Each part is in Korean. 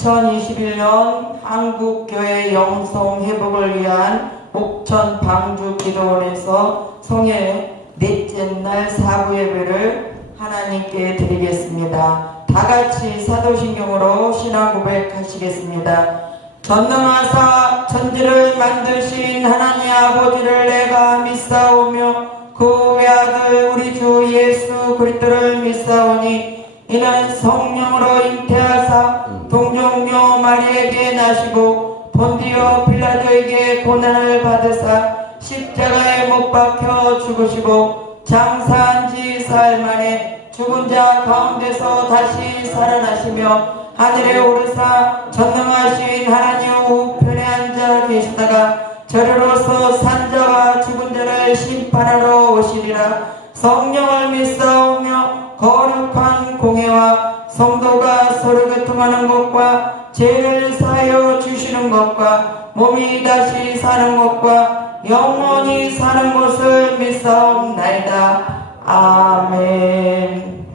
2021년 한국교회 영성 회복을 위한 옥천 방주 기도원에서 성회 넷째 날 사부 예배를 하나님께 드리겠습니다. 다 같이 사도신경으로 신앙 고백하시겠습니다. 전능하사 천지를 만드신 하나님 아버지를 내가 믿사오며 그 외아들 우리 주 예수 그리스도를 믿사오니 이는 성령으로 잉태하사 동정녀 마리에게 나시고 본디오 빌라도에게 고난을 받으사 십자가에 못 박혀 죽으시고 장사한 지 사흘 만에 죽은 자 가운데서 다시 살아나시며 하늘에 오르사 전능하신 하나님 우편에 앉아 계시다가 저리로서 산자와 죽은 자를 심판하러 오시리라. 성령을 믿사오며 거룩한 공회와 성도가 서로 교통하는 것과 죄를 사하여 주시는 것과 몸이 다시 사는 것과 영원히 사는 것을 믿사옵나이다. 아멘.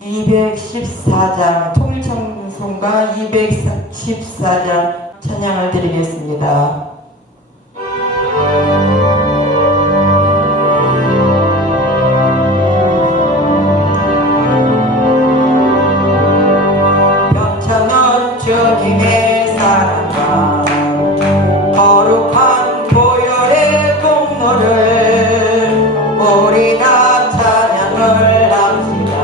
214장 통일청송가 214장 찬양을 드리겠습니다. 병찬은 주님의 사랑과 거룩한 보혈의 공로를 우리 다 찬양을 합시다.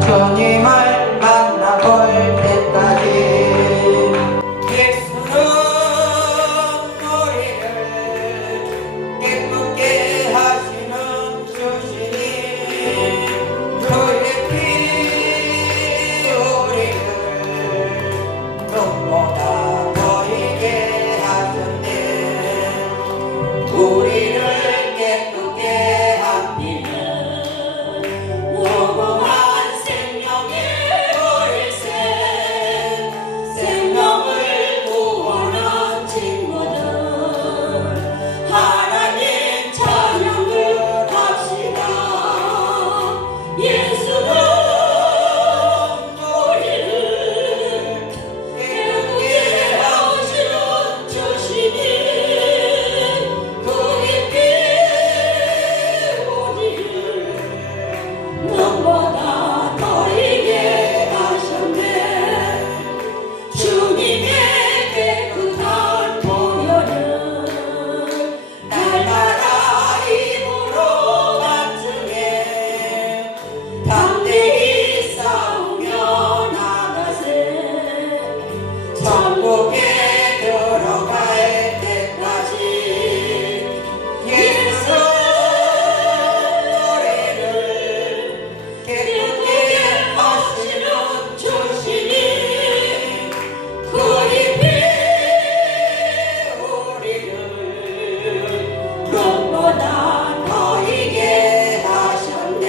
주님을 만나볼 때까지 예수는 우리를 기쁘게 하시는 주시니 그의 피 우리를 눈보다 보이게 하셨네. 우리를 기쁘게 하시는 무궁한 생명의 보일새 생명을 구원한 친구들 하나님 찬양을 합시다. 예수는 우리를 기쁘게 하시는 주시니 그의 피 우리를 눈보다 더이게 하셨네. 주님의 깨끗한 보혈은 날마다 입으로 간증해 담대히 싸우며 나가세. 천국에 들어갈 때까지 예수 우리를 기쁘게 하시는 주시니 그의 피 우리를 눈보다 더이게 하셨네.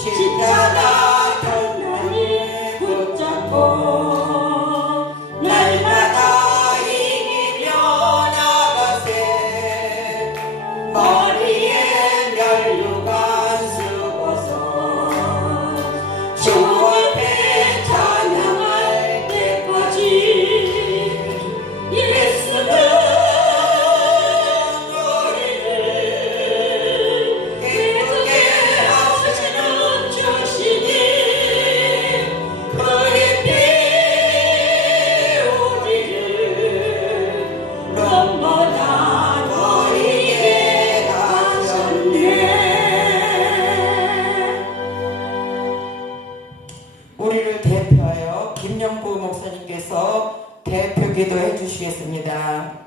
십자가 전단을 붙잡고 날마다 이기며 나가세. 머리에 면류관 쓰고서 주 앞에 찬양할 때까지 예수는 우리를 기쁘게 하시는 주시니 그의 피 우리를 눈보다 더이게 하셨네. 우리를 대표하여 김영구 목사님께서 대표 기도해 주시겠습니다.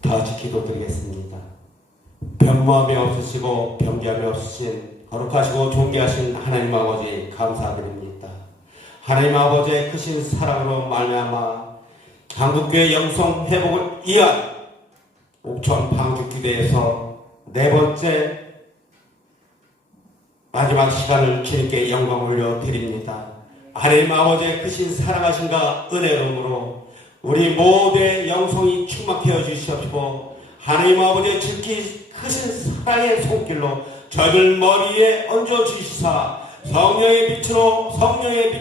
다 같이 기도드리겠습니다. 변모함이 없으시고 병기함이 없으신 거룩하시고 존귀하신 하나님 아버지 감사드립니다. 하나님 아버지의 크신 사랑으로 말미암아 한국교회 영성 회복을 위한 옥천 방주기대에서 네 번째 마지막 시간을 주님께 영광 올려드립니다. 하나님 아버지의 크신 사랑하심과 은혜로움으로 우리 모두의 영성이 충만케 해 주시옵시고 하나님 아버지의 지극히 크신 사랑의 손길로 저희들 머리에 얹어주시사 성령의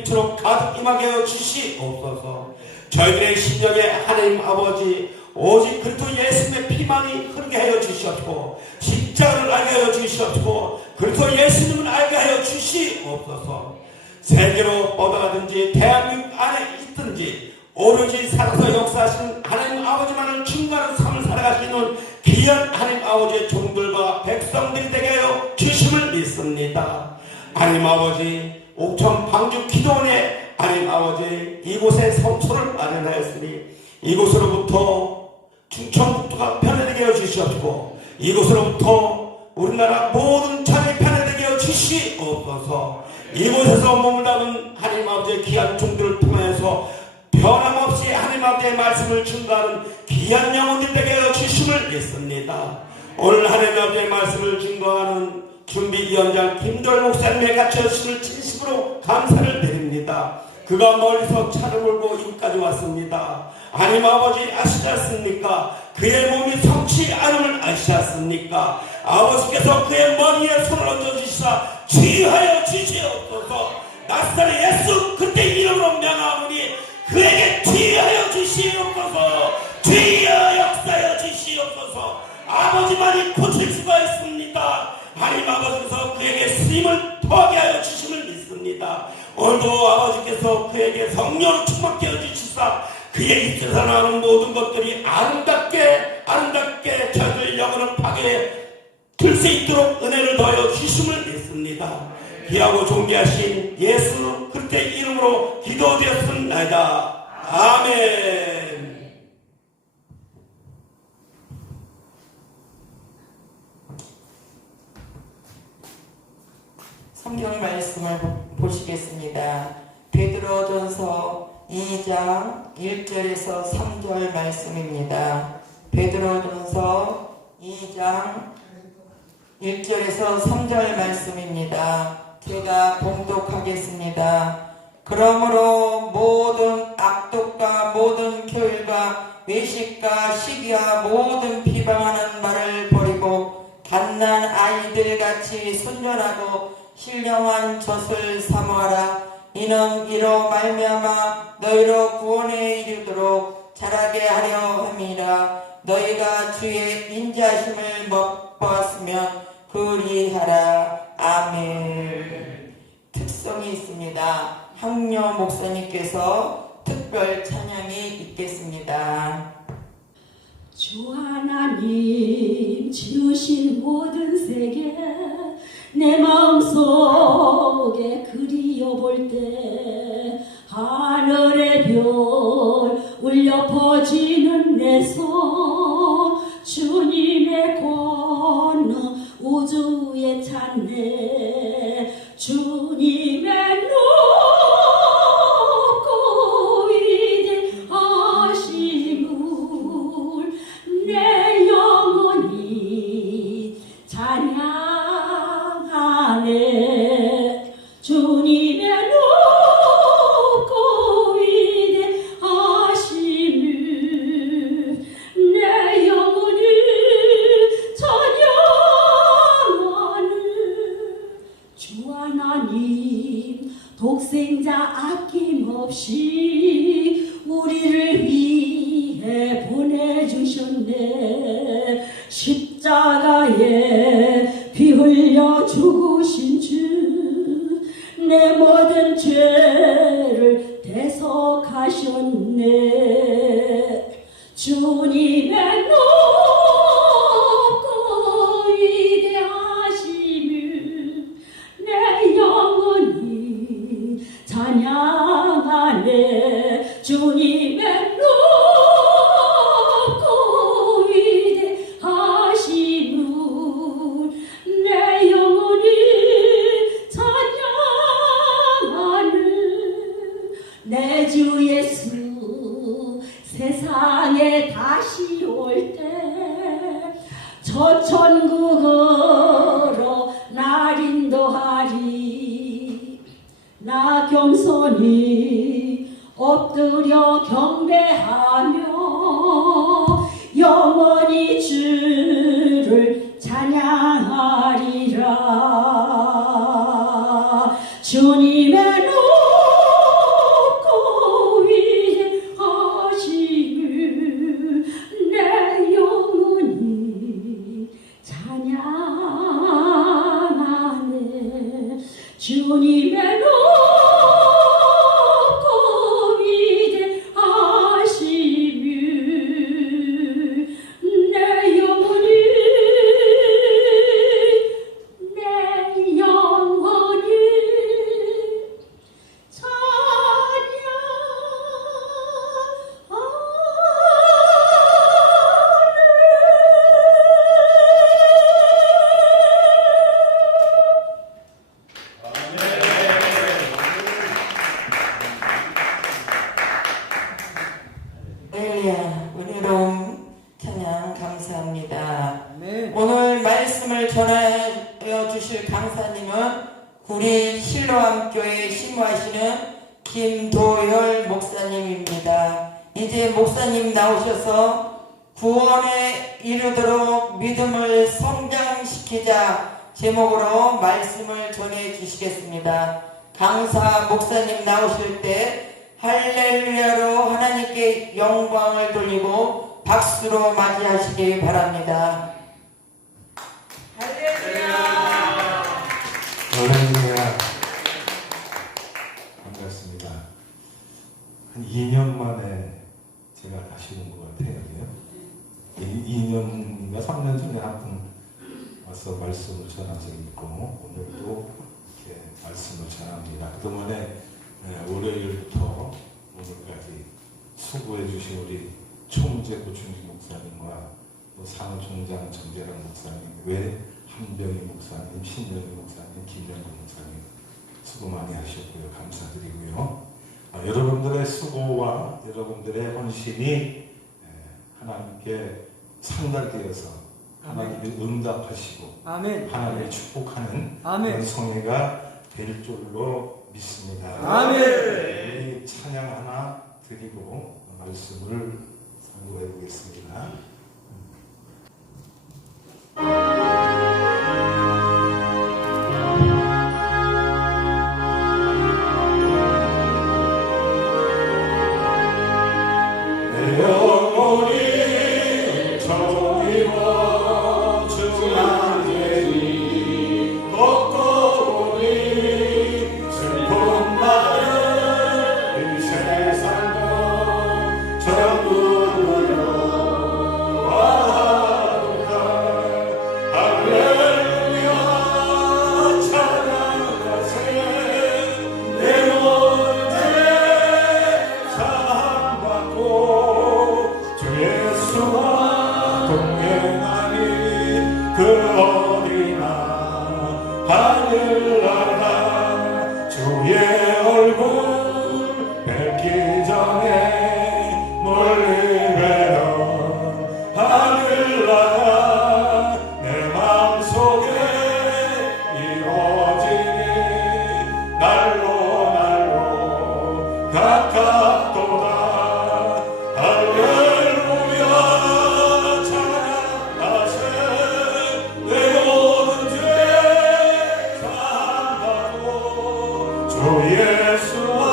빛으로 가득 임하게 하여 주시옵소서. 저희들의 심령에 하나님 아버지 오직 그리스도 예수님의 피만이 흐르게 하여 주시옵고 십자가를 알게 하여 주시옵고 그리스도 예수님을 알게 하여 주시옵소서. 세계로 뻗어가든지 대한민국 안에 있든지 오로지 살아서 역사하시는 하나님 아버지만을 충만한 삶을 살아가시는 귀한 하나님 아버지의 종들과 백성들이 되게 하여 주심을 믿습니다. 하나님 아버지 옥천 방주 기도원에 하나님 아버지 이곳에 성소를 마련하였으니 이곳으로부터 충청북도가 편해되게 하여 주시옵고 이곳으로부터 우리나라 모든 자녀이 편해되게 하여 주시옵소서. 이곳에서 머물다는 하나님 아버지의 귀한 종들을 통해서 변함없이 하나님 아버지의 말씀을 증거하는 귀한 영혼들 되게 하여 주심을 믿습니다. 오늘 하나님 아버지의 말씀을 증거하는 준비위원장 김도열 목사님의 갇혀주심을 진심으로 감사를 드립니다. 그가 멀리서 차를 몰고 이곳까지 왔습니다. 하나님 아버지 아시지 않습니까? 그의 몸이 성치 않음을 아시지 않습니까? 아버지께서 그의 머리에 손을 얹어주시사 주의하여 주시옵소서. 나사렛 예수 그때 이름으로 명하오니 그에게 주의하여 주시옵소서. 주의하여 역사하여 주시옵소서. 아버지만이 고칠 수가 있습니다. 하나님 아버지께서 그에게 쓰임을 더하게 하여 주심을 믿습니다. 오늘도 아버지께서 그에게 성령을 충만케 하여 주시사 그의 입에서 나오는 모든 것들이 아름답게 저희들 영혼을 파괴해 들 수 있도록 은혜를 더하여 주심을 믿습니다. 귀하고 존귀하신 예수 그리스도의 이름으로 기도드렸습니다. 아멘. 성경 말씀을 보시겠습니다. 베드로전서 2장 1절에서 3절 말씀입니다. 베드로전서 2장 1절에서 3절 말씀입니다. 제가 봉독하겠습니다. 그러므로 모든 악독과 모든 교율과 외식과 시기와 모든 비방하는 말을 버리고 갓난 아이들같이 순전하고 신령한 젖을 사모하라. 이는 이로 말미암아 너희로 구원에 이르도록 자라게 하려 함이라. 너희가 주의 인자심을 맛보았으면 그리하라. 아멘. 특성이 있습니다. 황녀 목사님께서 특별 찬양이 있겠습니다. 주 하나님 지으신 모든 세계 내 마음속에 그리워 볼 때 하늘의 별 울려 퍼지는 내 손 주님의 권능 우주에 찬네 주님의 높고 위대하심을 내 영혼이 찬양하네 주님의 높고 위대하심을 내 영혼이 찬양하네 주 하나님 독생자 아낌없이 우리를 위해 보내주셨네 십자가에 피 흘려 죽으신 주 내 모든 죄를 대속하셨네 주님의 높고 위대하심을 내 영혼이 찬양하네 주님의 높고 위대하심을 내 영혼이 찬양하네 내 주 예수 세상에 다시 올 때 저 천국으로 날 인도하리 나 겸손히 엎드려 경배하며 영원히 주를 찬양하리라 주님의 높고 위대하심을 내 영혼이 찬양하네. 주님의 높고 위대하심을 내 영혼이 할렐루야. 은혜로운 찬양 감사합니다. 오늘 말씀을 전하여 주실 강사님은 우리 실로암교회 신무하시는 김도열 목사님입니다. 이제 목사님 나오셔서 구원에 이르도록 믿음을 성장시키자 제목으로 말씀을 전해 주시겠습니다. 강사 목사님 나오실 때 할렐루야로 하나님께 영광을 돌리고 박수로 맞이하시기 바랍니다. 할렐루야. 반갑습니다. 한 2년 만에 제가 다시 온 것 같아요. 2년인가 3년 전에 한 번 와서 말씀을 전한 적이 있고 오늘도 이렇게 말씀을 전합니다. 그동안에 월요일부터 오늘까지 수고해 주신 우리 총재 고춘지 목사님과 또 사무총장 정재랑 목사님, 외 한병희 목사님, 신명희 목사님, 김영근 목사님 수고 많이 하셨고요. 감사드리고요. 여러분들의 수고와 여러분들의 헌신이 하나님께 상달되어서 하나님이 응답하시고 아멘. 하나님이 축복하는 아멘. 그런 성회가 될 줄로 믿습니다. 아멘. 우리 찬양 하나 드리고 말씀을 상고해 보겠습니다. 내 영혼이 정이워 주나되니 걷고 보니 슬픈 마음 이 세상도 전부로 와하도다. 할렐루야 찬양하세. 내 문제 사함받고 주 예수와 동행하니 그 어디나 하늘나라 주의 얼굴 뵙기 전에 멀리 뵈어 하늘나라 내 마음속에 이루어지니 날로 가깝도다. 할렐루야 찬양하세. 내 모든 죄 사함받고 주 예수와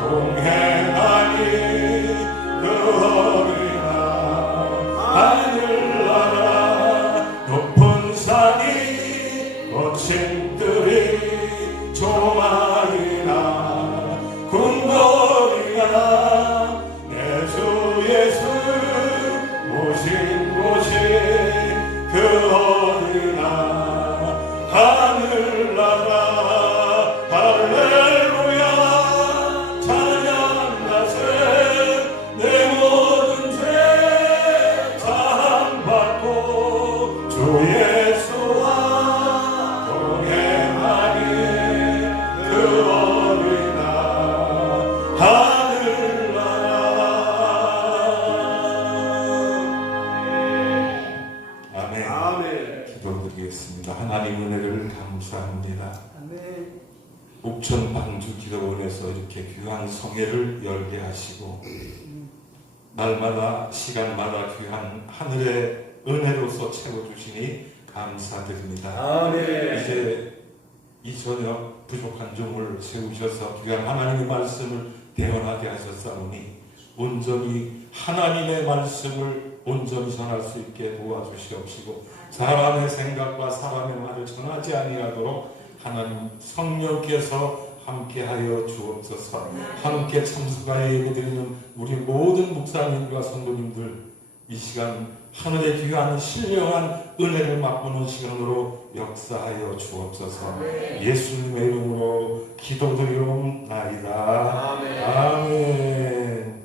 동행하니 그 어디나 하늘나라 높은 산이 거친 들이 조망이나 궁궐이나 내 주 예수 오신 곳이 그 어디나 하늘나라. 할렐루야 찬양하세. 내 모든 죄 사함받고 주 예수와 동행하니 그 어디나 하늘나라. 아멘. 아멘. 기도드리겠습니다. 하나님 은혜를 감사합니다. 아멘. 옥천 방주 기도원에서 이렇게 귀한 성회를 열게 하시고 날마다 시간마다 귀한 하늘의 은혜로서 채워주시니 감사드립니다. 아멘. 이제 이 저녁 부족한 종을 세우셔서 귀한 하나님의 말씀을 대언하게 하셨사오니 온전히 하나님의 말씀을 온전히 전할 수 있게 도와주시옵시고 사람의 생각과 사람의 말을 전하지 아니하도록 하나님 성령께서 함께하여 주옵소서. 함께 참석하여 예배드리는 우리 모든 목사님과 성도님들 이 시간 하늘의 귀한 신령한 은혜를 맛보는 시간으로 역사하여 주옵소서. 예수님의 이름으로 기도드리옵나이다. 아멘.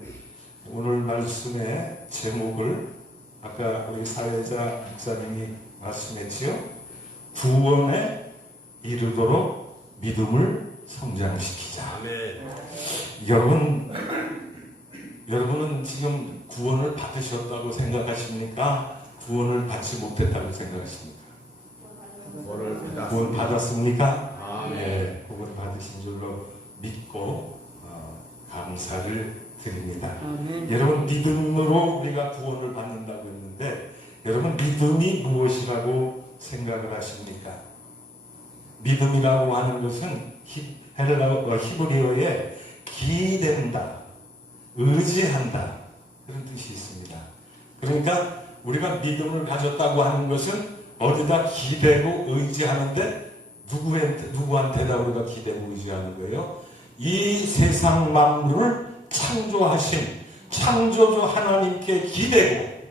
오늘 말씀의 제목을 아까 우리 사회자 목사님이 말씀했지요. 구원에 이르도록 믿음을 성장시키자. 여러분은 지금 구원을 받으셨다고 생각하십니까? 구원을 받지 못했다고 생각하십니까? 구원 받았습니까? 네, 구원 받으신 줄로 믿고 감사를 드립니다. 여러분 믿음으로 우리가 구원을 받는다고 했는데 여러분 믿음이 무엇이라고 생각을 하십니까? 믿음이라고 하는 것은 히브리어에 기댄다, 의지한다 그런 뜻이 있습니다. 그러니까 우리가 믿음을 가졌다고 하는 것은 어디다 기대고 의지하는데 누구한테다 우리가 기대고 의지하는 거예요? 이 세상 만물을 창조하신 창조주 하나님께 기대고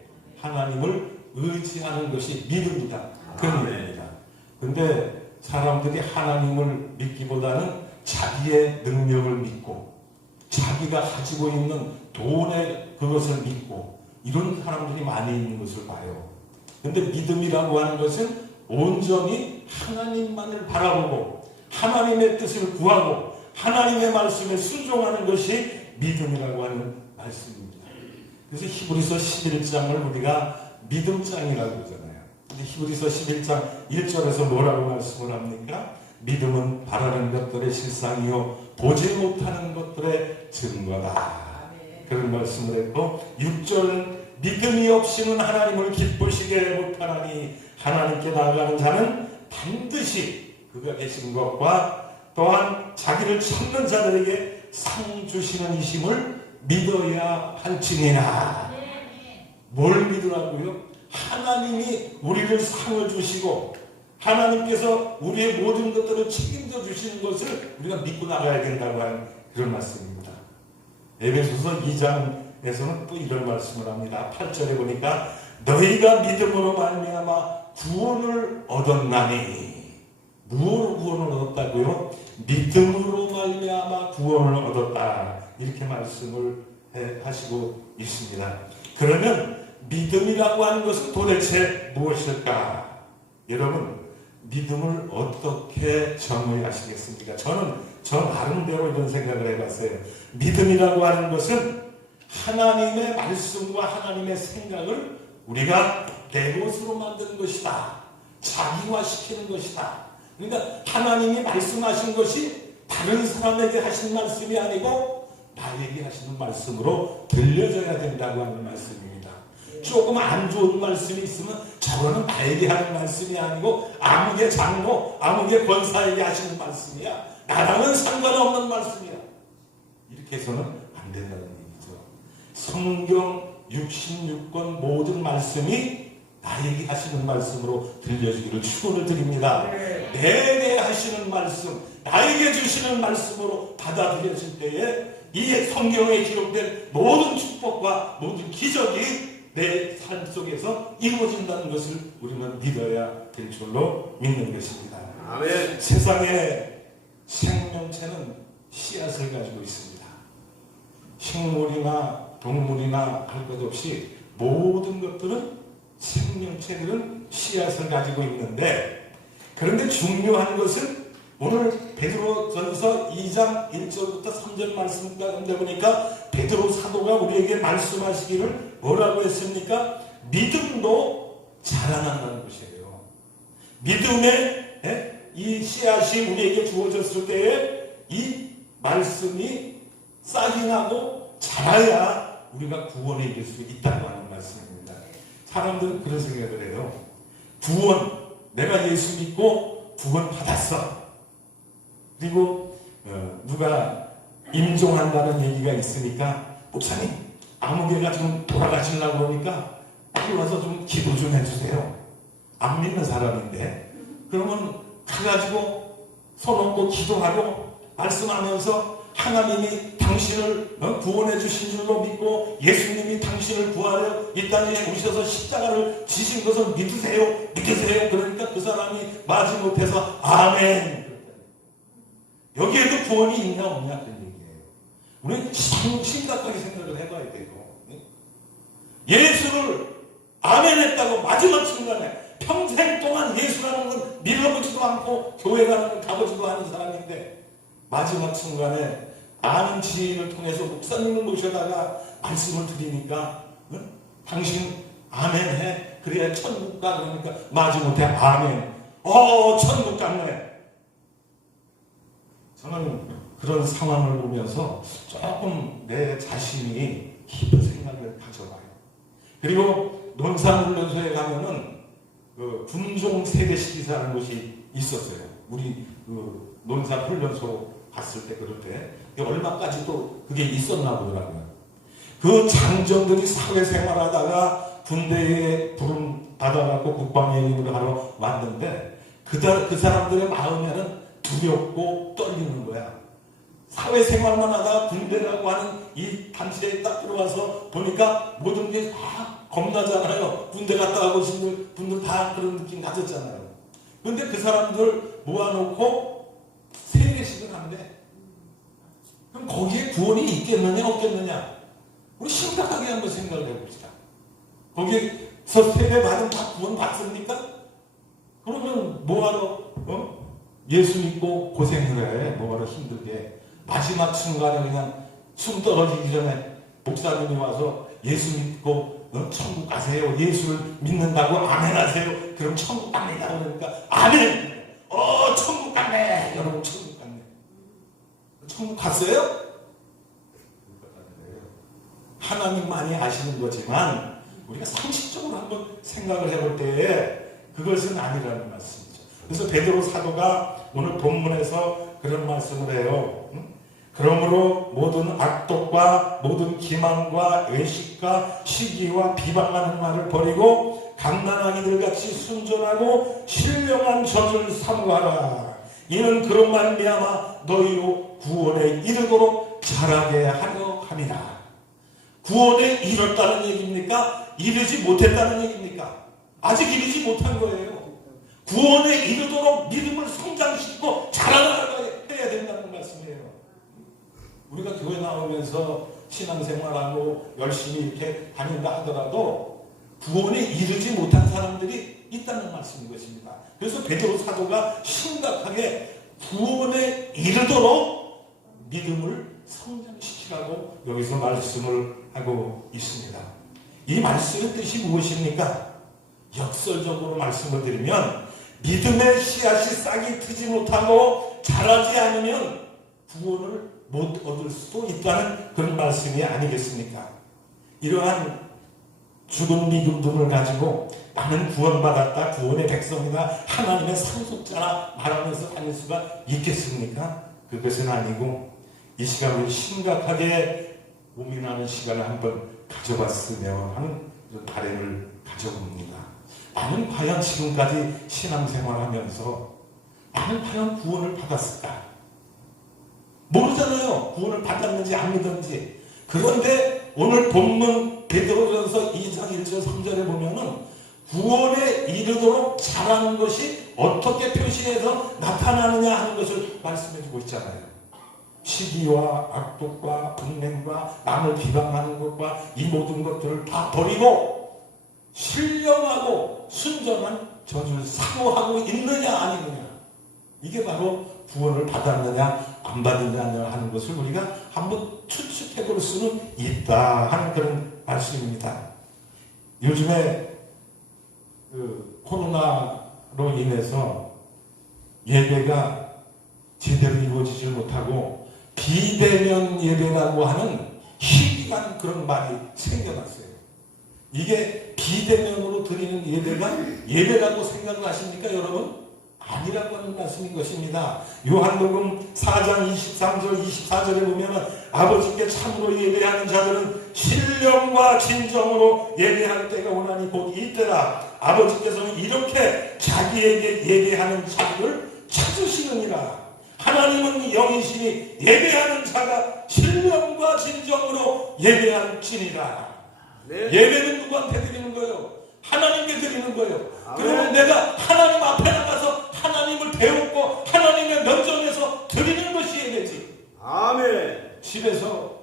하나님을 의지하는 것이 믿음이다. 그런 의미입니다. 그런데 사람들이 하나님을 믿기보다는 자기의 능력을 믿고 자기가 가지고 있는 돈의 그것을 믿고 이런 사람들이 많이 있는 것을 봐요. 그런데 믿음이라고 하는 것은 온전히 하나님만을 바라보고 하나님의 뜻을 구하고 하나님의 말씀에 순종하는 것이 믿음이라고 하는 말씀입니다. 그래서 히브리서 11장을 우리가 믿음장이라고 그러잖아요. 근데 히브리서 11장 1절에서 뭐라고 말씀을 합니까? 믿음은 바라는 것들의 실상이요 보지 못하는 것들의 증거다. 그런 말씀을 했고 6절 믿음이 없이는 하나님을 기쁘시게 못하나니 하나님께 나아가는 자는 반드시 그가 계신 것과 또한 자기를 찾는 자들에게 상 주시는 이심을 믿어야 할지니라. 뭘 믿으라고요? 하나님이 우리를 상을 주시고 하나님께서 우리의 모든 것들을 책임져 주시는 것을 우리가 믿고 나가야 된다고 하는 그런 말씀입니다. 에베소서 2장에서는 또 이런 말씀을 합니다. 8절에 보니까 너희가 믿음으로 말미암아 구원을 얻었나니. 무엇으로 구원을 얻었다고요? 믿음으로 말미암아 구원을 얻었다. 이렇게 말씀을 하시고 있습니다. 그러면 믿음이라고 하는 것은 도대체 무엇일까? 여러분 믿음을 어떻게 정의하시겠습니까? 저는 저 나름대로 이런 생각을 해봤어요. 믿음이라고 하는 것은 하나님의 말씀과 하나님의 생각을 우리가 내 것으로 만드는 것이다. 자기화시키는 것이다. 그러니까 하나님이 말씀하신 것이 다른 사람에게 하신 말씀이 아니고 나에게 하시는 말씀으로 들려져야 된다고 하는 말씀입니다. 조금 안 좋은 말씀이 있으면 저거는 나에게 하는 말씀이 아니고 아무개 장로, 아무개 권사에게 하시는 말씀이야. 나랑은 상관없는 말씀이야. 이렇게 해서는 안 된다는 얘기죠. 성경 66권 모든 말씀이 나에게 하시는 말씀으로 들려주기를 축원을 드립니다. 내게 하시는 말씀, 나에게 주시는 말씀으로 받아들여질 때에 이 성경에 기록된 모든 축복과 모든 기적이 내 삶 속에서 이루어진다는 것을 우리는 믿어야 될 줄로 믿는 것입니다. 아멘. 세상의 생명체는 씨앗을 가지고 있습니다. 식물이나 동물이나 할 것 없이 모든 것들은 생명체들은 씨앗을 가지고 있는데 그런데 중요한 것은 오늘 베드로전서 2장 1절부터 3절 말씀 가운데 보니까 베드로 사도가 우리에게 말씀하시기를 뭐라고 했습니까? 믿음도 자라난다는 것이에요. 믿음의 이 씨앗이 우리에게 주어졌을 때에 이 말씀이 싹이 나고 자라야 우리가 구원에 이길 수 있다고 하는 말씀입니다. 사람들은 그런 생각을 해요. 구원, 내가 예수 믿고 구원 받았어. 그리고 누가 임종한다는 얘기가 있으니까 목사님 아무개가 좀 돌아가시려고 그러니까 빨리 와서 좀 기도 좀 해주세요. 안 믿는 사람인데 그러면 가가지고 손 얹고 기도하고 말씀하면서 하나님이 당신을 구원해 주신 줄로 믿고 예수님이 당신을 구하려 이 땅에 오셔서 십자가를 지신 것을 믿으세요. 그러니까 그 사람이 마지못해서 아멘. 여기에도 구원이 있냐 없냐 그런 얘기예요. 우리는 심각하게 생각을 해봐야 돼요. 예수를 아멘 했다고 마지막 순간에 평생 동안 예수라는 건 믿어보지도 않고 교회 가는 건 가보지도 않은 사람인데 마지막 순간에 아는 지인을 통해서 목사님을 모셔다가 말씀을 드리니까 당신 아멘 해. 그래야 천국 가. 그러니까 마지못해 아멘. 천국 갔네. 저는 그런 상황을 보면서 조금 내 자신이 깊은 생각을 가져봐요. 그리고 논산훈련소에 가면은 그 군종 세대식이라는 곳이 있었어요. 우리 그 논산훈련소 갔을 때 그럴 때 얼마까지도 그게 있었나 보더라고요. 그 장정들이 사회생활하다가 군대에 부름 받아갖고 국방예비를 하러 왔는데 그 사람들의 마음에는 두렵고 떨리는 거야. 사회생활만 하다가 군대라고 하는 이 단체에 딱 들어와서 보니까 모든 게 다 겁나잖아요. 군대 갔다 오신 분들 다 그런 느낌 가졌잖아요. 근데 그 사람들 모아놓고 세례식을 한대. 그럼 거기에 구원이 있겠느냐 없겠느냐? 우리 심각하게 한번 생각을 해봅시다. 거기서 세례 받으면 다 구원 받습니까? 그러면 뭐하러 예수 믿고 고생을 해? 뭐하러 힘들게? 마지막 순간에 그냥 숨 떨어지기 전에 목사님이 와서 예수 믿고 천국 가세요. 예수를 믿는다고 아멘 하세요. 그럼 천국 갑니다. 그러니까 아멘. 천국 갔네. 여러분 천국 갔네. 천국 갔어요? 하나님만이 아시는 거지만 우리가 상식적으로 한번 생각을 해볼 때에 그것은 아니라는 말씀이죠. 그래서 베드로 사도가 오늘 본문에서 그런 말씀을 해요. 그러므로 모든 악독과 모든 기만과 외식과 시기와 비방하는 말을 버리고 갓난아기들 같이 순전하고 신령한 젖을 삼가라. 이는 그런 말미암아 너희로 구원에 이르도록 자라게 하려 함이라. 구원에 이뤘다는 얘기입니까? 이르지 못했다는 얘기입니까? 아직 이르지 못한 거예요. 구원에 이르도록 믿음을 성장시키고 자라나가야 해야 된다는 말씀이에요. 우리가 교회 나오면서 신앙생활하고 열심히 이렇게 다닌다 하더라도 구원에 이르지 못한 사람들이 있다는 말씀인 것입니다. 그래서 베드로 사도가 심각하게 구원에 이르도록 믿음을 성장시키라고 여기서 말씀을 하고 있습니다. 이 말씀의 뜻이 무엇입니까? 역설적으로 말씀을 드리면 믿음의 씨앗이 싹이 트지 못하고 자라지 않으면 구원을 못 얻을 수도 있다는 그런 말씀이 아니겠습니까? 이러한 죽은 믿음을 가지고 나는 구원받았다, 구원의 백성이다, 하나님의 상속자라 말하면서 다닐 수가 있겠습니까? 그것은 아니고 이 시간 우리 심각하게 고민하는 시간을 한번 가져봤으면 하는 바람을 가져봅니다. 나는 과연 지금까지 신앙생활하면서 나는 과연 구원을 받았을까? 모르잖아요. 구원을 받았는지 안 믿었는지. 그런데 오늘 본문 베드로전서 2장 1절 3절에 보면은 구원에 이르도록 자라는 것이 어떻게 표시해서 나타나느냐 하는 것을 말씀해주고 있잖아요. 시기와 악독과 분냄과 남을 비방하는 것과 이 모든 것들을 다 버리고 신령하고 순전한 젖을 사모하고 있느냐 아니느냐. 이게 바로 구원을 받았느냐 안 받았느냐 하는 것을 우리가 한번 추측해 볼 수는 있다 하는 그런 말씀입니다. 요즘에 그 코로나로 인해서 예배가 제대로 이루어지지 못하고 비대면 예배라고 하는 희귀한 그런 말이 생겨났어요. 이게 비대면으로 드리는 예배가 예배라고 생각을 하십니까 여러분? 아니라고 하는 말씀인 것입니다. 요한복음 4장 23절 24절에 보면 아버지께 참으로 예배하는 자들은 신령과 진정으로 예배할 때가 오나니 곧 이때라. 아버지께서는 이렇게 자기에게 예배하는 자들을 찾으시느니라. 하나님은 영이시니 예배하는 자가 신령과 진정으로 예배할지니라. 예배는 누구한테 드리는 거예요? 하나님께 드리는 거예요. 그러면 내가 하나님 앞에 나가서 하나님을 배우고 하나님의 면전에서 드리는 것이 예배지. 아멘. 집에서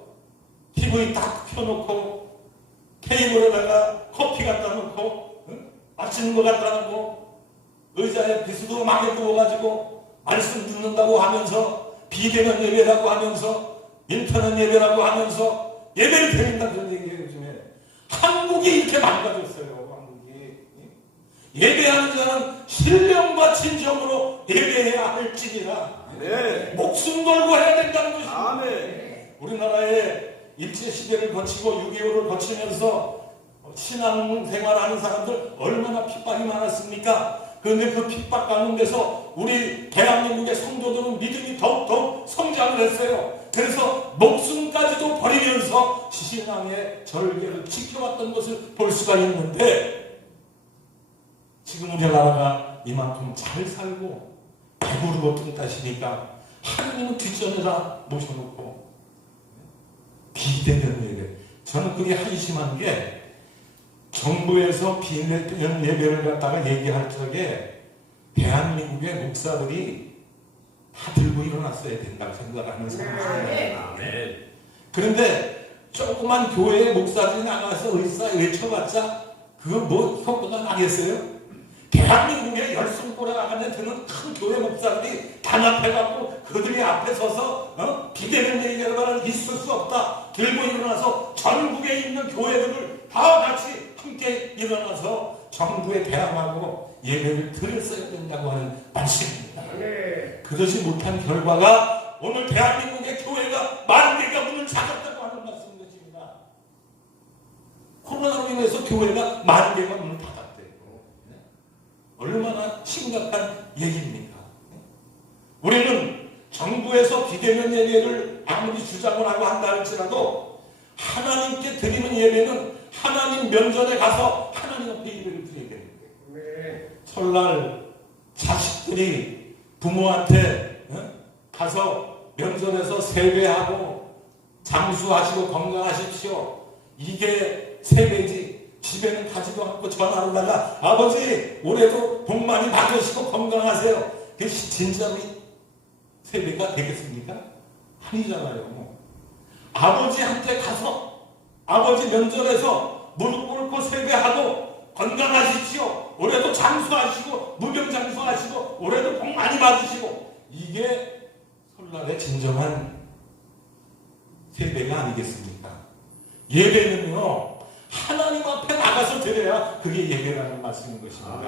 TV 딱 켜놓고 테이블에다가 커피 갖다 놓고 맛있는 거 갖다 놓고 의자에 비수도 많이 누워가지고 말씀 듣는다고 하면서 비대면 예배라고 하면서 인터넷 예배라고 하면서 예배를 드린다는 얘기예요. 요즘에 한국이 이렇게 망가졌어요. 예배하는 자는 신령과 진정으로 예배해야 할지니라. 네. 목숨 걸고 해야 된다는 것입니다. 아멘. 우리나라에 일제시대를 거치고 6.25를 거치면서 신앙생활하는 사람들 얼마나 핍박이 많았습니까? 그런데 그 핍박 가운데서 우리 대한민국의 성도들은 믿음이 더욱더 성장을 했어요. 그래서 목숨까지도 버리면서 신앙의 절개를 지켜왔던 것을 볼 수가 있는데, 지금 우리나라가 이만큼 잘 살고 배부르고 뜬다시니까 하나님은 뒷전에다 모셔놓고 비대면 예배. 저는 그게 한심한 게, 정부에서 비대면 예배를 갖다가 얘기할 적에 대한민국의 목사들이 다 들고 일어났어야 된다고 생각하는 사람입니다. 그런데 조그만 교회의 목사들이 나가서 의사 외쳐봤자 그거 뭐 효과가 나겠어요? 대한민국의 열성고라 안에 드는 큰 교회 목사들이 단합해갖고 그들이 앞에 서서 비대면 예배는 있을 수 없다 들고 일어나서 전국에 있는 교회들을 다 같이 함께 일어나서 정부에 대항하고 예배를 드렸어야 된다고 하는 말씀입니다. 그러지 못한 결과가 오늘 대한민국의 교회가 10,000개가 문을 닫았다고 하는 말씀인 것입니다. 코로나로 인해서 교회가 10,000개가 문을 닫았대요. 얼마나 심각한 얘기입니까? 우리는 정부에서 비대면 예배를 아무리 주장을 하고 한다 할지라도 하나님께 드리는 예배는 하나님 면전에 가서 하나님 앞에 예배를 드려야 되는 거예요. 설날 자식들이 부모한테 가서 면전에서 세배하고 장수하시고 건강하십시오. 이게 세배지. 집에는 가지도 않고 전화로다가 아버지 올해도 복 많이 받으시고 건강하세요. 그게 진짜로 세배가 되겠습니까? 아니잖아요. 아버지한테 가서 아버지 면전에서 무릎 꿇고 세배하고 건강하십시오. 올해도 장수하시고 무병장수하시고 올해도 복 많이 받으시고, 이게 설날의 진정한 세배가 아니겠습니까? 예배는요 하나님 앞에 나가서 드려야 그게 예배라는 말씀인 것입니다.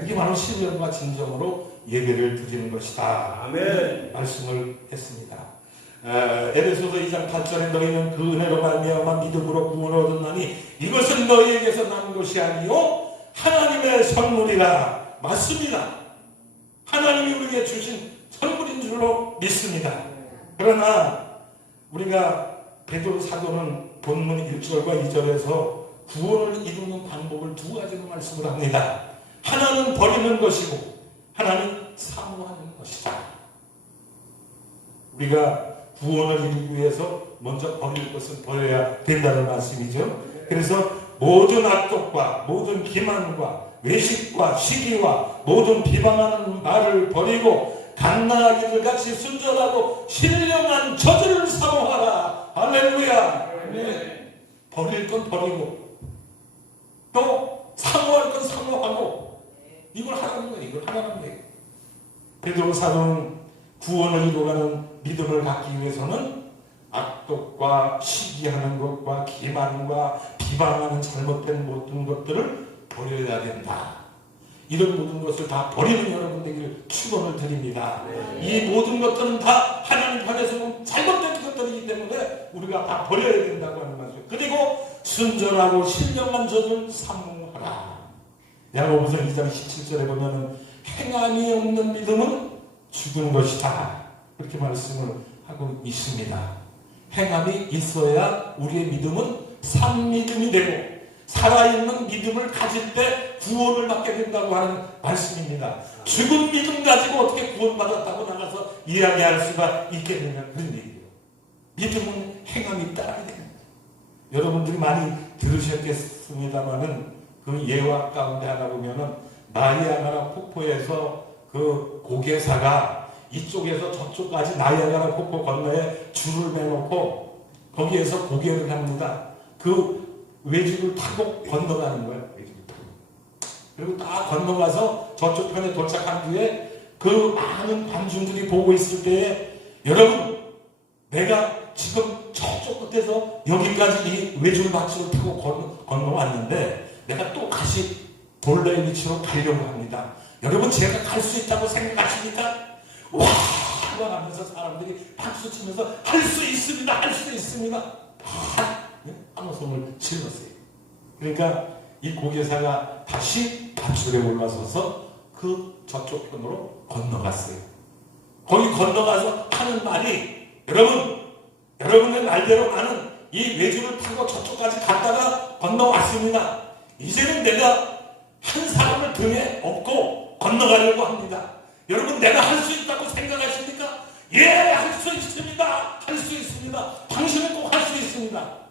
그게 바로 신령과 진정으로 예배를 드리는 것이다. 아멘. 말씀을 했습니다. 에베소서 2장 8절에 너희는 그 은혜로 말미암아 믿음으로 구원을 얻었나니 이것은 너희에게서 난 것이 아니요 하나님의 선물이라. 맞습니다. 하나님이 우리에게 주신 선물인 줄로 믿습니다. 그러나 우리가 베드로 사도는 본문 1절과 2절에서 구원을 이루는 방법을 두 가지로 말씀을 합니다. 하나는 버리는 것이고 하나는 사모하는 것이다. 우리가 구원을 이루기 위해서 먼저 버릴 것은 버려야 된다는 말씀이죠. 그래서 모든 악독과 모든 기만과 외식과 시기와 모든 비방하는 말을 버리고 갓나아기들 같이 순전하고 신령한 저들을 사모하라. 할렐루야. 네. 버릴 건 버리고 또 사모할 건 사모하고, 이걸 하라는 거예요. 이걸 하라는 거예요. 베드로 사도는 구원을 이루어가는 믿음을 갖기 위해서는 악독과 시기하는 것과 기만과 비방하는 잘못된 모든 것들을 버려야 된다. 이런 모든 것을 다 버리는 여러분들에게 축원을 드립니다. 이 모든 것들은 다 하나님 편에서는 잘못된 것들이기 때문에 우리가 다 버려야 된다고 하는 말이죠. 그리고 순전하고 신령한 저들 사모하라. 야고보서 2장 17절에 보면은 행함이 없는 믿음은 죽은 것이다. 그렇게 말씀을 하고 있습니다. 행함이 있어야 우리의 믿음은 산 믿음이 되고 살아있는 믿음을 가질 때 구원을 받게 된다고 하는 말씀입니다. 죽은 믿음 가지고 어떻게 구원받았다고 나가서 이야기할 수가 있겠느냐 그런 얘기예요. 믿음은 행함이 따라야 됩니다. 여러분들이 많이 들으셨겠습니다마는 그 예화 가운데 하나 보면은 나이아가라 폭포에서 그 고개사가 이쪽에서 저쪽까지 나이아가라 폭포 건너에 줄을 매놓고 거기에서 고개를 합니다. 그 외줄을 타고 건너가는 거예요. 외줄을 타고. 그리고 딱 건너가서 저쪽 편에 도착한 뒤에 그 많은 관중들이 보고 있을 때에 여러분 내가 지금 저쪽 끝에서 여기까지 이 외줄받치를 타고 건너왔는데 내가 또 다시 본래의 위치로 가려고 합니다. 여러분 제가 갈 수 있다고 생각하십니까? 와! 하면서 사람들이 박수 치면서 할 수 있습니다. 할 수 있습니다. 한호성을 질렀어요. 그러니까 이 고개사가 다시 밧줄에 올라서서 그 저쪽 편으로 건너갔어요. 거기 건너가서 하는 말이 여러분의 말대로 나는 이 외줄을 타고 저쪽까지 갔다가 건너왔습니다. 이제는 내가 한 사람을 등에 업고 건너가려고 합니다. 여러분 내가 할 수 있다고 생각하십니까? 예, 할 수 있습니다. 할 수 있습니다. 당신은 꼭 할 수 있습니다.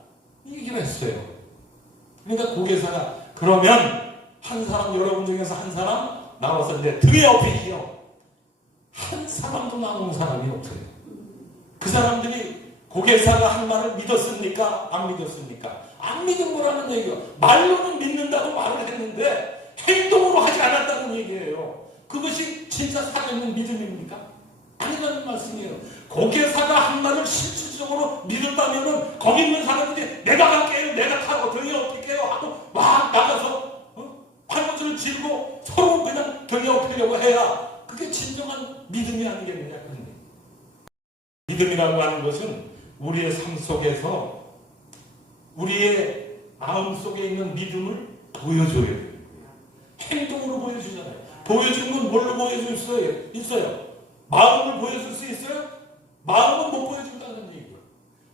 이 얘기를 했어요. 그러니까 고개사가 그러면 한 사람 여러분 중에서 한 사람 나와서 이제 등에 업히시오. 한 사람도 나오는 사람이 없어요. 그 사람들이 고개사가 한 말을 믿었습니까? 안 믿었습니까? 안 믿은 거라는 얘기예요. 말로는 믿는다고 말을 했는데 행동으로 하지 않았다는 얘기예요. 그것이 진짜 살아있는 믿음입니까? 아니라는 말씀이에요. 고개사가 한 말을 실질적으로 믿었다면 거기 있는 사람들이 내가 갈게요, 내가 타고 등에 업힐게요 하고 막 나가서 팔꿈치를 쥐고 서로 그냥 등에 업히려고 해야 그게 진정한 믿음이 아니겠느냐. 믿음이라고 하는 것은 우리의 삶 속에서 우리의 마음 속에 있는 믿음을 보여줘야 돼요. 행동으로 보여주잖아요. 보여주는 건 뭘로 보여줄 수 있어요? 마음을 보여줄 수 있어요? 마음은 못 보여준다는 얘기예요.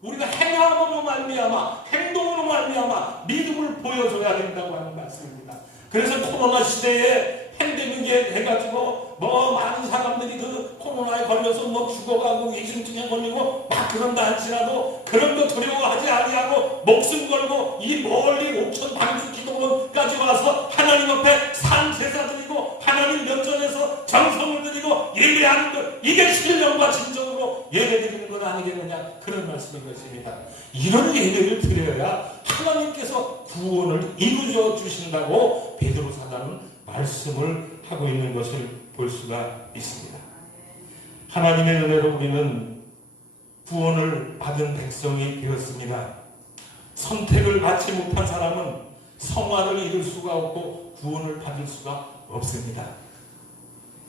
우리가 행함으로 말미암아 행동으로 말미암아 믿음을 보여줘야 된다고 하는 말씀입니다. 그래서 코로나 시대에 팬데믹에 해가지고 많은 사람들이 그 코로나에 걸려서 죽어가고 위중증에 걸리고 막 그런다 할지라도 그런 거 두려워하지 아니하고 목숨 걸고 이 멀리 옥천 방주 기도원까지 와서 하나님 앞에 산 제사 드리고 하나님 면전에서 정성을 드리고 예배하는 것, 이게 신령과 진정으로 예배 드리는 건 아니겠느냐 그런 말씀인 것입니다. 이런 예배를 드려야 하나님께서 구원을 이루어 주신다고 베드로 사도는 말씀을 하고 있는 것을 볼 수가 있습니다. 하나님의 은혜로 우리는 구원을 받은 백성이 되었습니다. 선택을 받지 못한 사람은 성화를 이룰 수가 없고 구원을 받을 수가 없습니다.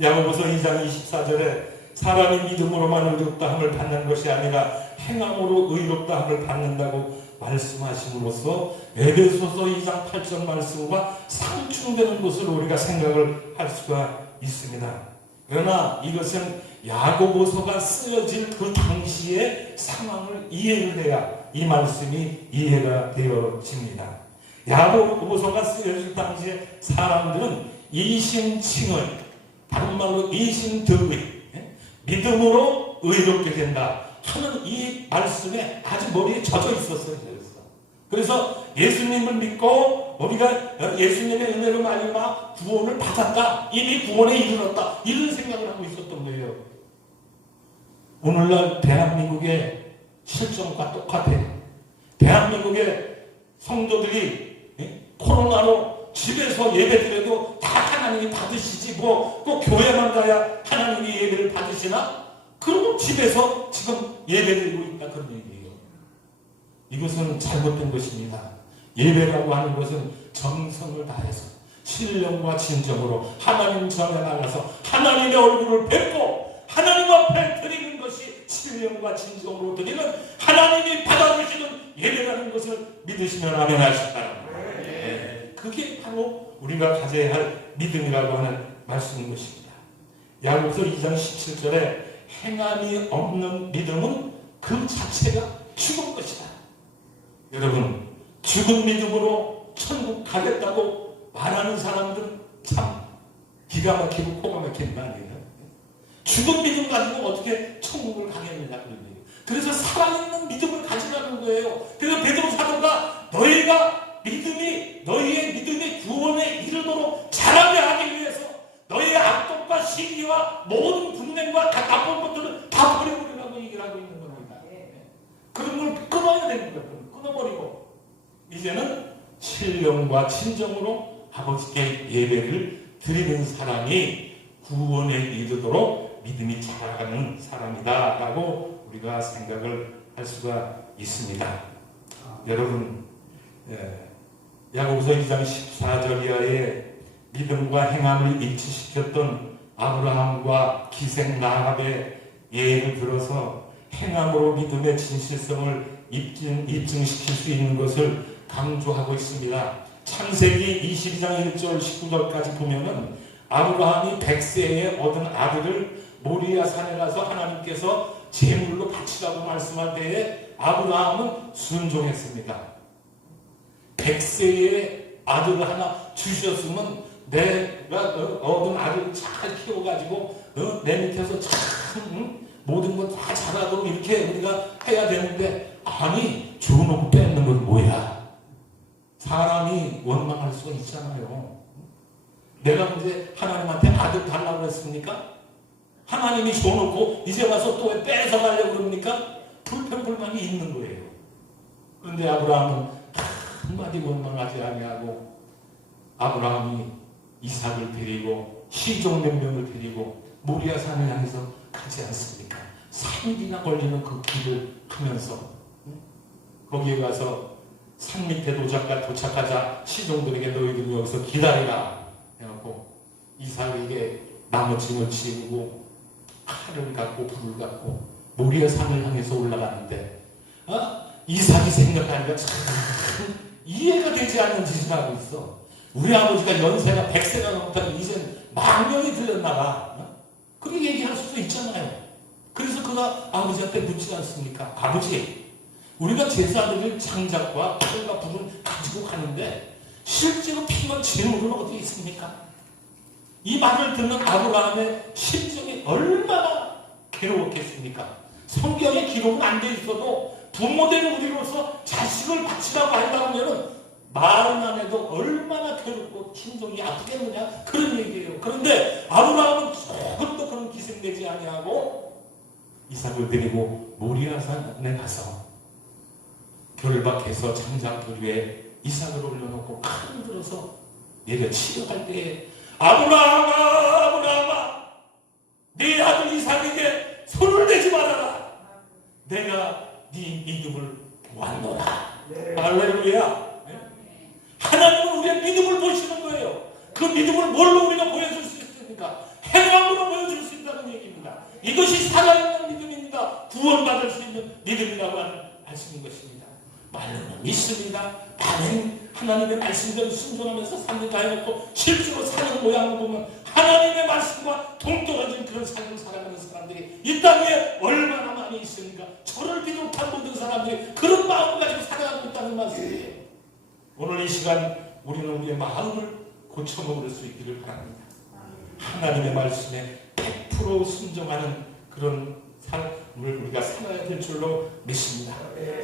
야고보서 2장 24절에 사람이 믿음으로만 의롭다함을 받는 것이 아니라 행함으로 의롭다함을 받는다고 말씀하심으로써 에베소서 2장 8절 말씀과 상충되는 것을 우리가 생각을 할 수가 있습니다. 그러나 이것은 야고보서가 쓰여질 그 당시의 상황을 이해를 해야 이 말씀이 이해가 되어집니다. 야고보서가 쓰여질 당시에 사람들은 이심칭의, 다른 말로 이심득의, 믿음으로 의롭게 된다 하는 이 말씀에 아주 머리에 젖어 있었어요. 그래서 예수님을 믿고 우리가 예수님의 은혜로 말미암아 구원을 받았다, 이미 구원에 이르렀다, 이런 생각을 하고 있었던 거예요. 오늘날 대한민국의 실정과 똑같아요. 대한민국의 성도들이 코로나로 집에서 예배드려도 다 하나님이 받으시지 뭐 꼭 교회만 가야 하나님이 예배를 받으시나? 그리고 집에서 지금 예배드리고 있다 그런 얘기예요. 이것은 잘못된 것입니다. 예배라고 하는 것은 정성을 다해서 신령과 진정으로 하나님 전에 나가서 하나님의 얼굴을 뵙고 하나님 앞에 드리는 것이 신령과 진정으로 드리는 하나님이 받아주시는 예배라는 것을 믿으시면 아멘 하시기 바랍니다. 그게 바로 우리가 가져야 할 믿음이라고 하는 말씀인 것입니다. 야고보서 2장 17절에 행함이 없는 믿음은 그 자체가 죽은 것이다. 여러분, 죽은 믿음으로 천국 가겠다고 말하는 사람들은 참 기가 막히고 코가 막히는 거 아니에요? 죽은 믿음 가지고 어떻게 천국을 가겠느냐 그런 얘기예요. 그래서 살아있는 믿음을 가지라는 거예요. 그래서 베드로 사도가 너희가 너희의 믿음이 구원에 이르도록 자라게 하기 위해서 너희의 악독과 시기와 모든 분쟁과 나쁜 것들을 다 버려버리라고 얘기를 하고 있는 겁니다. 그런 걸 끊어야 되는 거예요. 끊어버리고 이제는 신령과 친정으로 아버지께 예배를 드리는 사람이 구원에 이르도록 믿음이 자라가는 사람이다 라고 우리가 생각을 할 수가 있습니다. 여러분, 야고보서 2장 14절 이하에 믿음과 행함을 일치시켰던 아브라함과 기생 라합의 예를 들어서 행함으로 믿음의 진실성을 입증시킬 수 있는 것을 강조하고 있습니다. 창세기 22장 1절 19절까지 보면은 아브라함이 100세에 얻은 아들을 모리아 산에 가서 하나님께서 제물로 바치라고 말씀할 때에 아브라함은 순종했습니다. 100세에 아들을 하나 주셨으면 내가 얻은 아들을 잘 키워가지고 내 밑에서 참 모든 것 다 잘하도록 이렇게 우리가 해야 되는데, 아니 줘놓고 뺏는 건 뭐야? 사람이 원망할 수가 있잖아요. 내가 이제 하나님한테 아들 달라고 했습니까? 하나님이 줘놓고 이제 와서 또 왜 뺏어가려고 그럽니까? 불평불만이 있는 거예요. 그런데 아브라함은 한마디 원망하지 아니하고 아브라함이 이삭을 데리고 시종 몇 명을 데리고 모리아 산을 향해서 가지 않습니까? 3일이나 걸리는 그 길을 하면서 거기에 가서 산 밑에 도착하자 시종들에게 너희들은 여기서 기다리라 해갖고 이삭에게 나무짐을 지우고 칼을 갖고 불을 갖고 모리아 산을 향해서 올라가는데 이삭이 생각하니까 참 이해가 되지 않는 짓을 하고 있어. 우리 아버지가 연세가 100세가 넘었다면 이젠 망령이 들렸나 봐. 그렇게 얘기할 수도 있잖아요. 그래서 그가 아버지한테 묻지 않습니까? 아버지, 우리가 제사드릴 장작과 칼과 불을 가지고 가는데 실제로 피만 제물은 어디 있습니까? 이 말을 듣는 아브라함의 심정이 얼마나 괴로웠겠습니까? 성경에 기록은 안 돼 있어도 부모된 우리로서 자식을 바치라고 한다면 말은 안 해도 얼마나 괴롭고 심정이 아프겠느냐 그런 얘기예요. 그런데 아브라함은 조금도 그런 기생되지 아니하고 이삭을 데리고 모리아 산에 가서 결박해서 장작돌 위에 이삭을 올려놓고 칼을 들어서 내려치려갈 때에 아브라함아 네 아들 이삭에게 손을 대지 말아라. 내가 네 믿음을 보았노라. 할렐루야. 하나님은 우리의 믿음을 보시는 거예요. 그 믿음을 뭘로 우리가 보여줄 수 있습니까? 행함으로 보여줄 수 있다는 얘기입니다. 이것이 살아있는 믿음입니다. 구원받을 수 있는 믿음이라고 하는 말씀인 것입니다. 말로는 믿습니다. 반응 하나님의 말씀대로 순종하면서 삶을 다해놓고 실제로 사는 모양을 보면 하나님의 말씀과 동떨어진 그런 삶을 살아가는 사람들이 이 땅에 얼마나 많이 있습니까? 저를 비롯한 모든 사람들이 그런 마음을 가지고 살아가고 있다는 말씀이에요. 오늘 이 시간 우리는 우리의 마음을 고쳐먹을 수 있기를 바랍니다. 하나님의 말씀에 100% 순종하는 그런 삶을 우리가 살아야 될 줄로 믿습니다.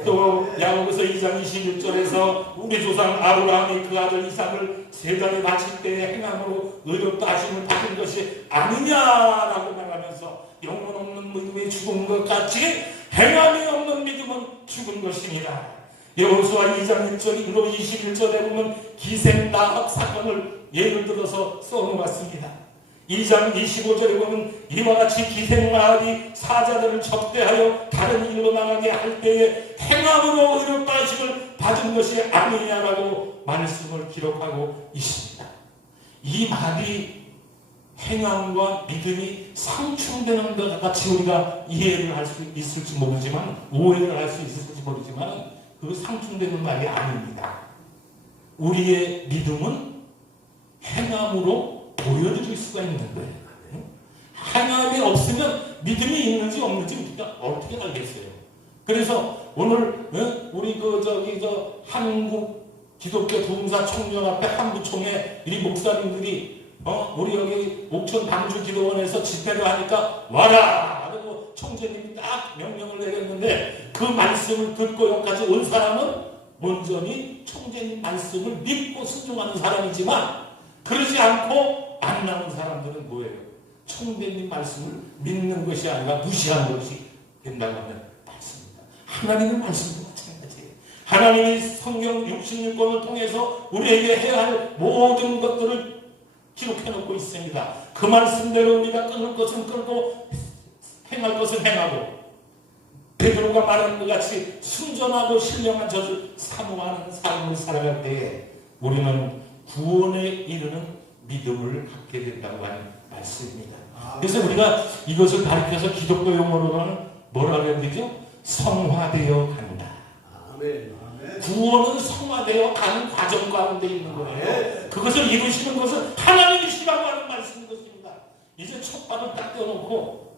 또 야고보서 2장 21절에서 우리 조상 아브라함이 그 아들 이삭을 제단에 바칠 때에 행함으로 의롭다 하심을 받은 것이 아니냐라고 말하면서 영혼 없는 믿음이 죽은 것 같이 행함이 없는 믿음은 죽은 것입니다. 여호수아 2장 1절 21절에 보면 기생 라합 사건을 예를 들어서 써놓았습니다. 2장 25절에 보면 이와 같이 기생 라합이 사자들을 접대하여 다른 일로 나가게 할 때에 행함으로 의롭다 하심을 받은 것이 아니냐라고 말씀을 기록하고 있습니다. 이 말이 행함과 믿음이 상충되는 것 같이 우리가 이해를 할 수 있을지 모르지만 오해를 할 수 있을지 모르지만 그 상충되는 말이 아닙니다. 우리의 믿음은 행함으로 보여드릴 수가 있는 거예요. 하나님이 없으면 믿음이 있는지 없는지 우리가 어떻게 알겠어요? 그래서 오늘 우리 한국 기독교 부흥사 총연합회 한부총회 이 목사님들이 우리 여기 옥천 방주 기도원에서 집회를 하니까 와라! 그리고 총재님이 딱 명령을 내렸는데 그 말씀을 듣고 여기까지 온 사람은 온전히 총재님 말씀을 믿고 순종하는 사람이지만 그러지 않고 안 나온 사람들은 뭐예요? 총재님 말씀을 믿는 것이 아니라 무시하는 것이 된다고 하는 말씀입니다. 하나님의 말씀도 마찬가지예요. 하나님이 성경 66권을 통해서 우리에게 해야 할 모든 것들을 기록해 놓고 있습니다. 그 말씀대로 우리가 끊을 것은 끊고 행할 것은 행하고 베드로가 말하는 것 같이 순전하고 신령한 젖을 사모하는 삶을 살아갈 때에 우리는 구원에 이르는 믿음을 갖게 된다고 하는 말씀입니다. 그래서 우리가 이것을 가르쳐서 기독교 용어로는 뭐라고 해야 되죠? 성화되어 간다. 구원은 성화되어 가는 과정 가운데 있는 거예요. 그것을 이루시는 것은 하나님이시라고 하는 말씀인 것입니다. 이제 촛발을 딱 떼어놓고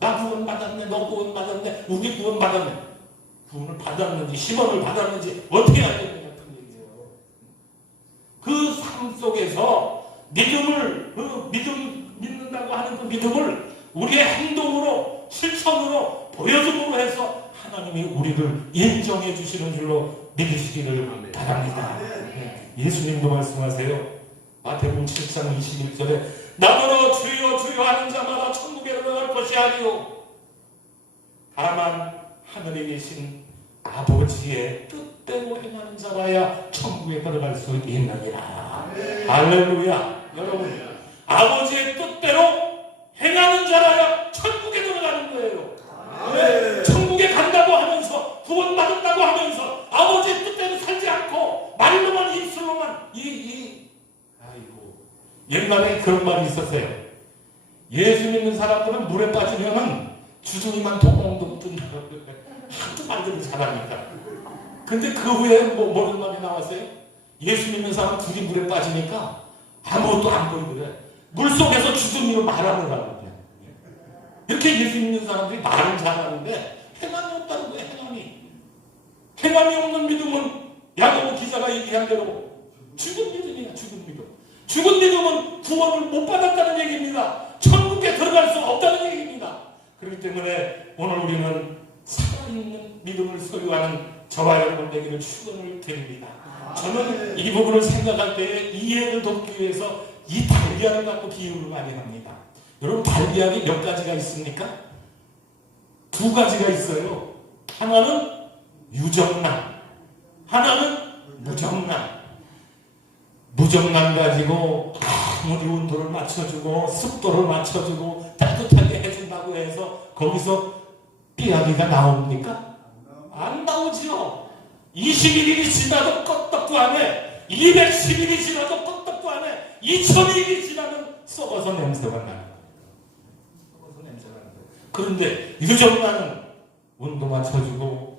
나 구원 받았네, 너 구원 받았네, 우리 구원 받았네. 구원을 받았는지 시험을 받았는지 어떻게 알겠느냐 그 얘기예요. 그 삶 속에서 믿는다고 하는 그 믿음을 우리의 행동으로 실천으로 보여줌으로 해서 하나님이 우리를 인정해 주시는 줄로 믿으시기를 바랍니다. 예수님도 말씀하세요. 마태복음 7장 21절에 나더러 주여 주여 하는 자마다 천국에 들어갈 것이 아니요 다만 하늘에 계신 아버지의 뜻대로 행하는 자라야 천국에 들어갈 수 있느니라. 할렐루야. 여러분 아버지의 뜻대로 행하는 자라야 천국에 들어가는 거예요. 천국에 간다고 하면서 구원받았다고 하면서 아버지의 뜻대로 살지 않고 말로만 입술로만 아이고 옛날에 그런 말이 있었어요. 예수 믿는 사람들은 물에 빠지면은 주둥이만 동동동 뜬다고 하도 말들을 잘합니다. 근데 그 후에 뭐런 말이 나왔어요? 예수 믿는 사람 둘이 물에 빠지니까 아무것도 안 보이더래. 물속에서 주둥이로 말하느라고. 이렇게 예수 믿는 사람들이 말은 잘하는데 행함이 없다는 거예요. 행함이 없는 믿음은 야고보 기자가 얘기한 대로 죽은 믿음이야. 죽은 믿음. 죽은 믿음은 구원을 못 받았다는 얘기입니다. 천국에 들어갈 수 없다는 얘기입니다. 그렇기 때문에 오늘 우리는 살아있는 믿음을 소유하는 저와 여러분 되기를 축원을 드립니다. 저는 이 부분을 생각할 때에 이해를 돕기 위해서 이 달걀을 갖고 비유를 많이 합니다. 여러분 달걀이 몇 가지가 있습니까? 두 가지가 있어요. 하나는 유정란, 하나는 무정란. 무정란 가지고 아무리 온도를 맞춰주고 습도를 맞춰주고 따뜻하게 해준다고 해서 거기서 삐약이가 나옵니까? 안 나오죠. 21일이 지나도 껐떡도 안 해. 210일이 지나도 껐떡도 안 해. 2000일이 지나면 썩어서 냄새가 나요. 그런데 유정란은 온도 맞춰주고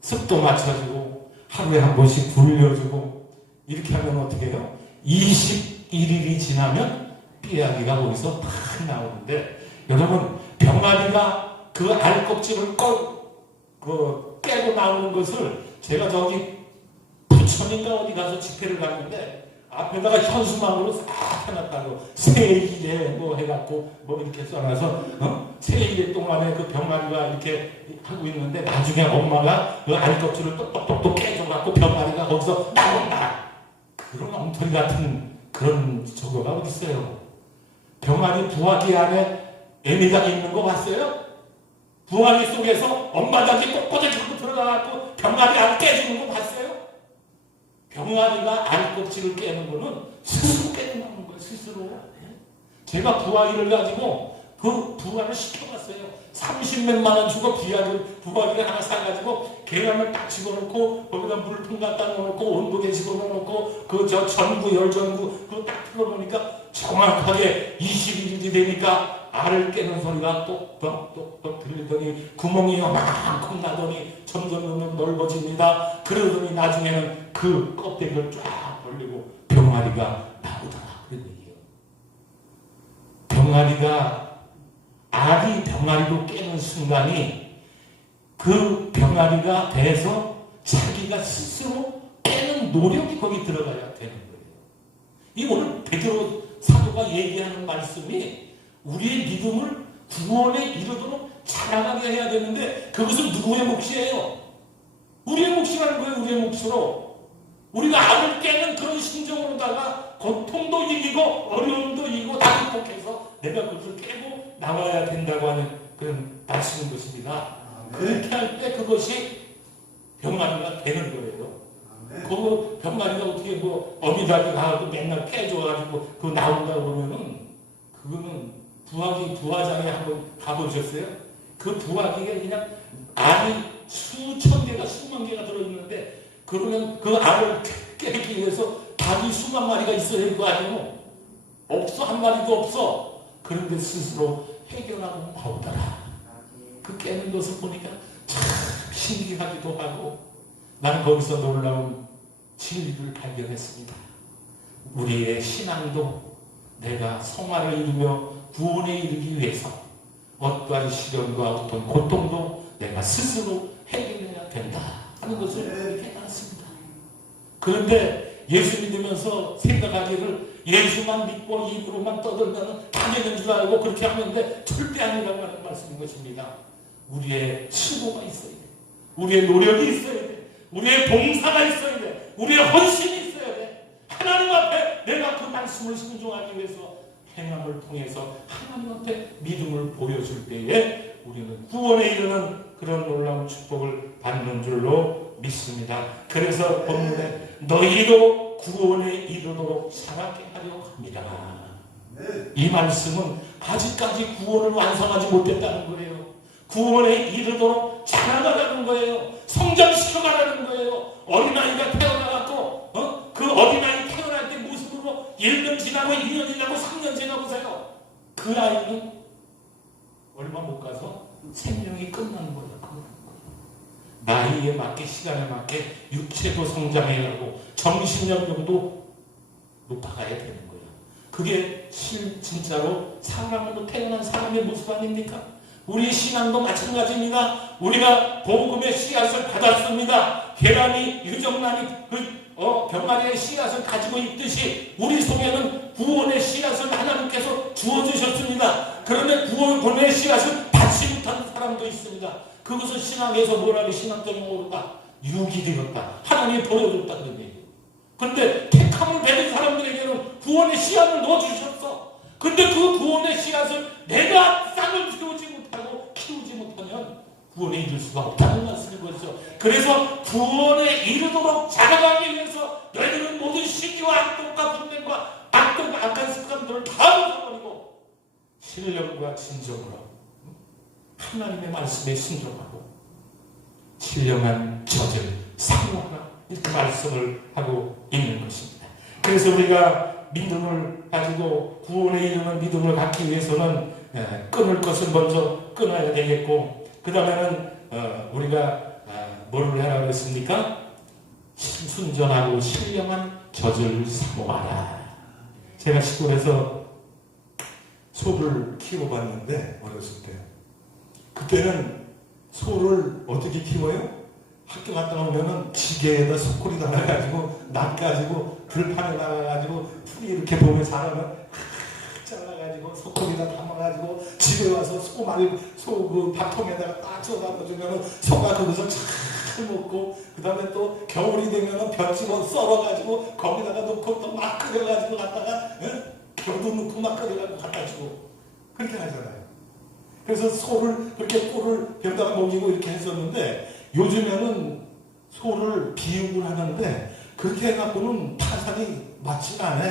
습도 맞춰주고 하루에 한 번씩 불려주고 이렇게 하면 어떻게 해요? 21일이 지나면 삐약이가 거기서 팍 나오는데 여러분 병아리가 그 알껍질을 깨고 나오는 것을 제가 저기 부천인가 어디 가서 집회를 갔는데 앞에다가 현수막으로 싹 해놨다고 세일에 뭐 해갖고 뭐 이렇게 써놔서 세일 동안에 그 병아리가 이렇게 하고 있는데 나중에 엄마가 그 알껍질을 똑똑똑 깨줘갖고 병아리가 거기서 나온다. 그런 엉터리 같은 그런 저거가 어디 있어요? 병아리 부화기 안에 애미가 있는 거 봤어요? 부화기 속에서 엄마 닭이 꼿꼿하게 들어가갖고 병아리 안 깨주는 거 봤어요? 병아리가 알껍질을 깨는 거는 스스로 깨는 거예요. 스스로. 제가 부화기를 가지고 그 부화를 시켜봤어요. 30몇만 원 주고 부화기를 하나 사가지고 계란을 딱 집어넣고 거기다 물통 갖다 넣어놓고 온도계 집어넣어놓고 그 전구 열전구 그거 딱 틀어놓으니까 정확하게 21일이 되니까 알을 깨는 소리가 똑똑똑똑 들리더니 구멍이 요만큼 나더니 점점 넓어집니다. 그러더니 나중에는 그 껍데기를 쫙 벌리고 병아리가 나오더라. 그런 얘기예요. 병아리가 알이 병아리로 깨는 순간이 그 병아리가 돼서 자기가 스스로 깨는 노력이 거기 들어가야 되는 거예요. 이 오늘 베드로 사도가 얘기하는 말씀이 우리의 믿음을 구원에 이르도록 자라가게 해야 되는데 그것은 누구의 몫이에요? 우리의 몫이라는 거예요. 우리의 몫으로. 우리가 알을 깨는 그런 심정으로다가 고통도 이기고 어려움도 이기고 다 극복해서 내가 그것을 깨고 나와야 된다고 하는 그런 말씀인 것입니다. 그렇게 할 때 그것이 병아리가 되는 거예요. 그 병아리가 어떻게 뭐 어미다리 가고 맨날 깨져가지고 그거 나온다고 그러면은 그거는 부화장에 한번 가보셨어요? 그 부화기가 그냥 알이 수천 개가 수만 개가 들어있는데 그러면 그 알을 깨기 위해서 닭이 수만 마리가 있어야 될 거 아니에요? 없어. 한 마리도 없어. 그런데 스스로 해결하고 나오더라. 그 깨는 것을 보니까 참 신기하기도 하고 나는 거기서 놀라운 진리를 발견했습니다. 우리의 신앙도 내가 성화를 이루며 구원에 이르기 위해서 어떠한 시련과 어떤 고통도 내가 스스로 해결해야 된다 하는 것을 깨달았습니다. 그런데 예수 믿으면서 생각하기를 예수만 믿고 입으로만 떠들면 다 되는 줄 알고 그렇게 하는데 절대 아니라고 하는 말씀인 것입니다. 우리의 수고가 있어야 돼. 우리의 노력이 있어야 돼. 우리의 봉사가 있어야 돼. 우리의 헌신이 있어야 돼. 하나님 앞에 내가 그 말씀을 순종하기 위해서 행함을 통해서 하나님한테 믿음을 보여줄 때에 우리는 구원에 이르는 그런 놀라운 축복을 받는 줄로 믿습니다. 그래서 본문에 너희도 구원에 이르도록 살아게 하려고 합니다. 이 말씀은 아직까지 구원을 완성하지 못했다는 거예요. 구원에 이르도록 자라가라는 거예요. 성장시켜가라는 거예요. 어린아이가 태어나갖고 그 어린아이 태어날 때 모습으로 1년 지나고 2년 지나고 3년 지나보세요. 그 아이는 얼마 못 가서 생명이 끝나는 거예요. 나이에 맞게 시간에 맞게 육체도 성장해가고 정신연령도 높아가야 되는 거예요. 그게 진짜로 사람으로 태어난 사람의 모습 아닙니까? 우리 신앙도 마찬가지입니다. 우리가 복음의 씨앗을 받았습니다. 계란이 유정란이 병아리의 씨앗을 가지고 있듯이 우리 속에는 구원의 씨앗을 하나님께서 주어주셨습니다. 그런데 구원의 씨앗을 받지 못하는 사람도 있습니다. 그것을 신앙에서 뭐라고 신앙적인 모르다 육이 되었다. 하나님이 버려줬다는 얘기예요. 그런데 택함을 받은 사람들에게는 구원의 씨앗을 넣어주셨어. 근데 그 구원의 씨앗을 내가 쌍을 세우지 못하고 키우지 못하면 구원에 이를 수가 없다는 말씀인 거죠. 그래서 구원에 이르도록 자라가기 위해서 너희들은 모든 시기와 악독과 분냄과 악독과 악한 습관들을 다 벗어버리고 신령과 진정으로 하나님의 말씀에 순종하고 신령한 젖을 사모하라 이렇게 말씀을 하고 있는 것입니다. 그래서 우리가 믿음을 가지고 구원에 이르는 믿음을 갖기 위해서는 끊을 것을 먼저 끊어야 되겠고 그 다음에는 우리가 뭐를 하라고 했습니까? 순전하고 신령한 젖을 사모하라. 제가 시골에서 소를 키워봤는데 어렸을 때 그때는 소를 어떻게 키워요? 학교 갔다 오면은 지게에다 소쿠리 달아가지고 낚아가지고 들판에 나가가지고 풀이 이렇게 보면 사람은 잘라가지고 소쿠리다 담아가지고 집에 와서 소 그 밥통에다가 딱 쪄다주면은 소가 거기서 잘 먹고 그 다음에 또 겨울이 되면은 벼집어 썰어가지고 거기다가 넣고 또 막 끓여가지고 갖다가 겨도 넣고 막 끓여가지고 갖다 주고 그렇게 하잖아요. 그래서 소를 그렇게 꼴을 벼다가 먹이고 이렇게 했었는데 요즘에는 소를 비육을 하는데 그렇게 해갖고는 타산이 맞지가 않아.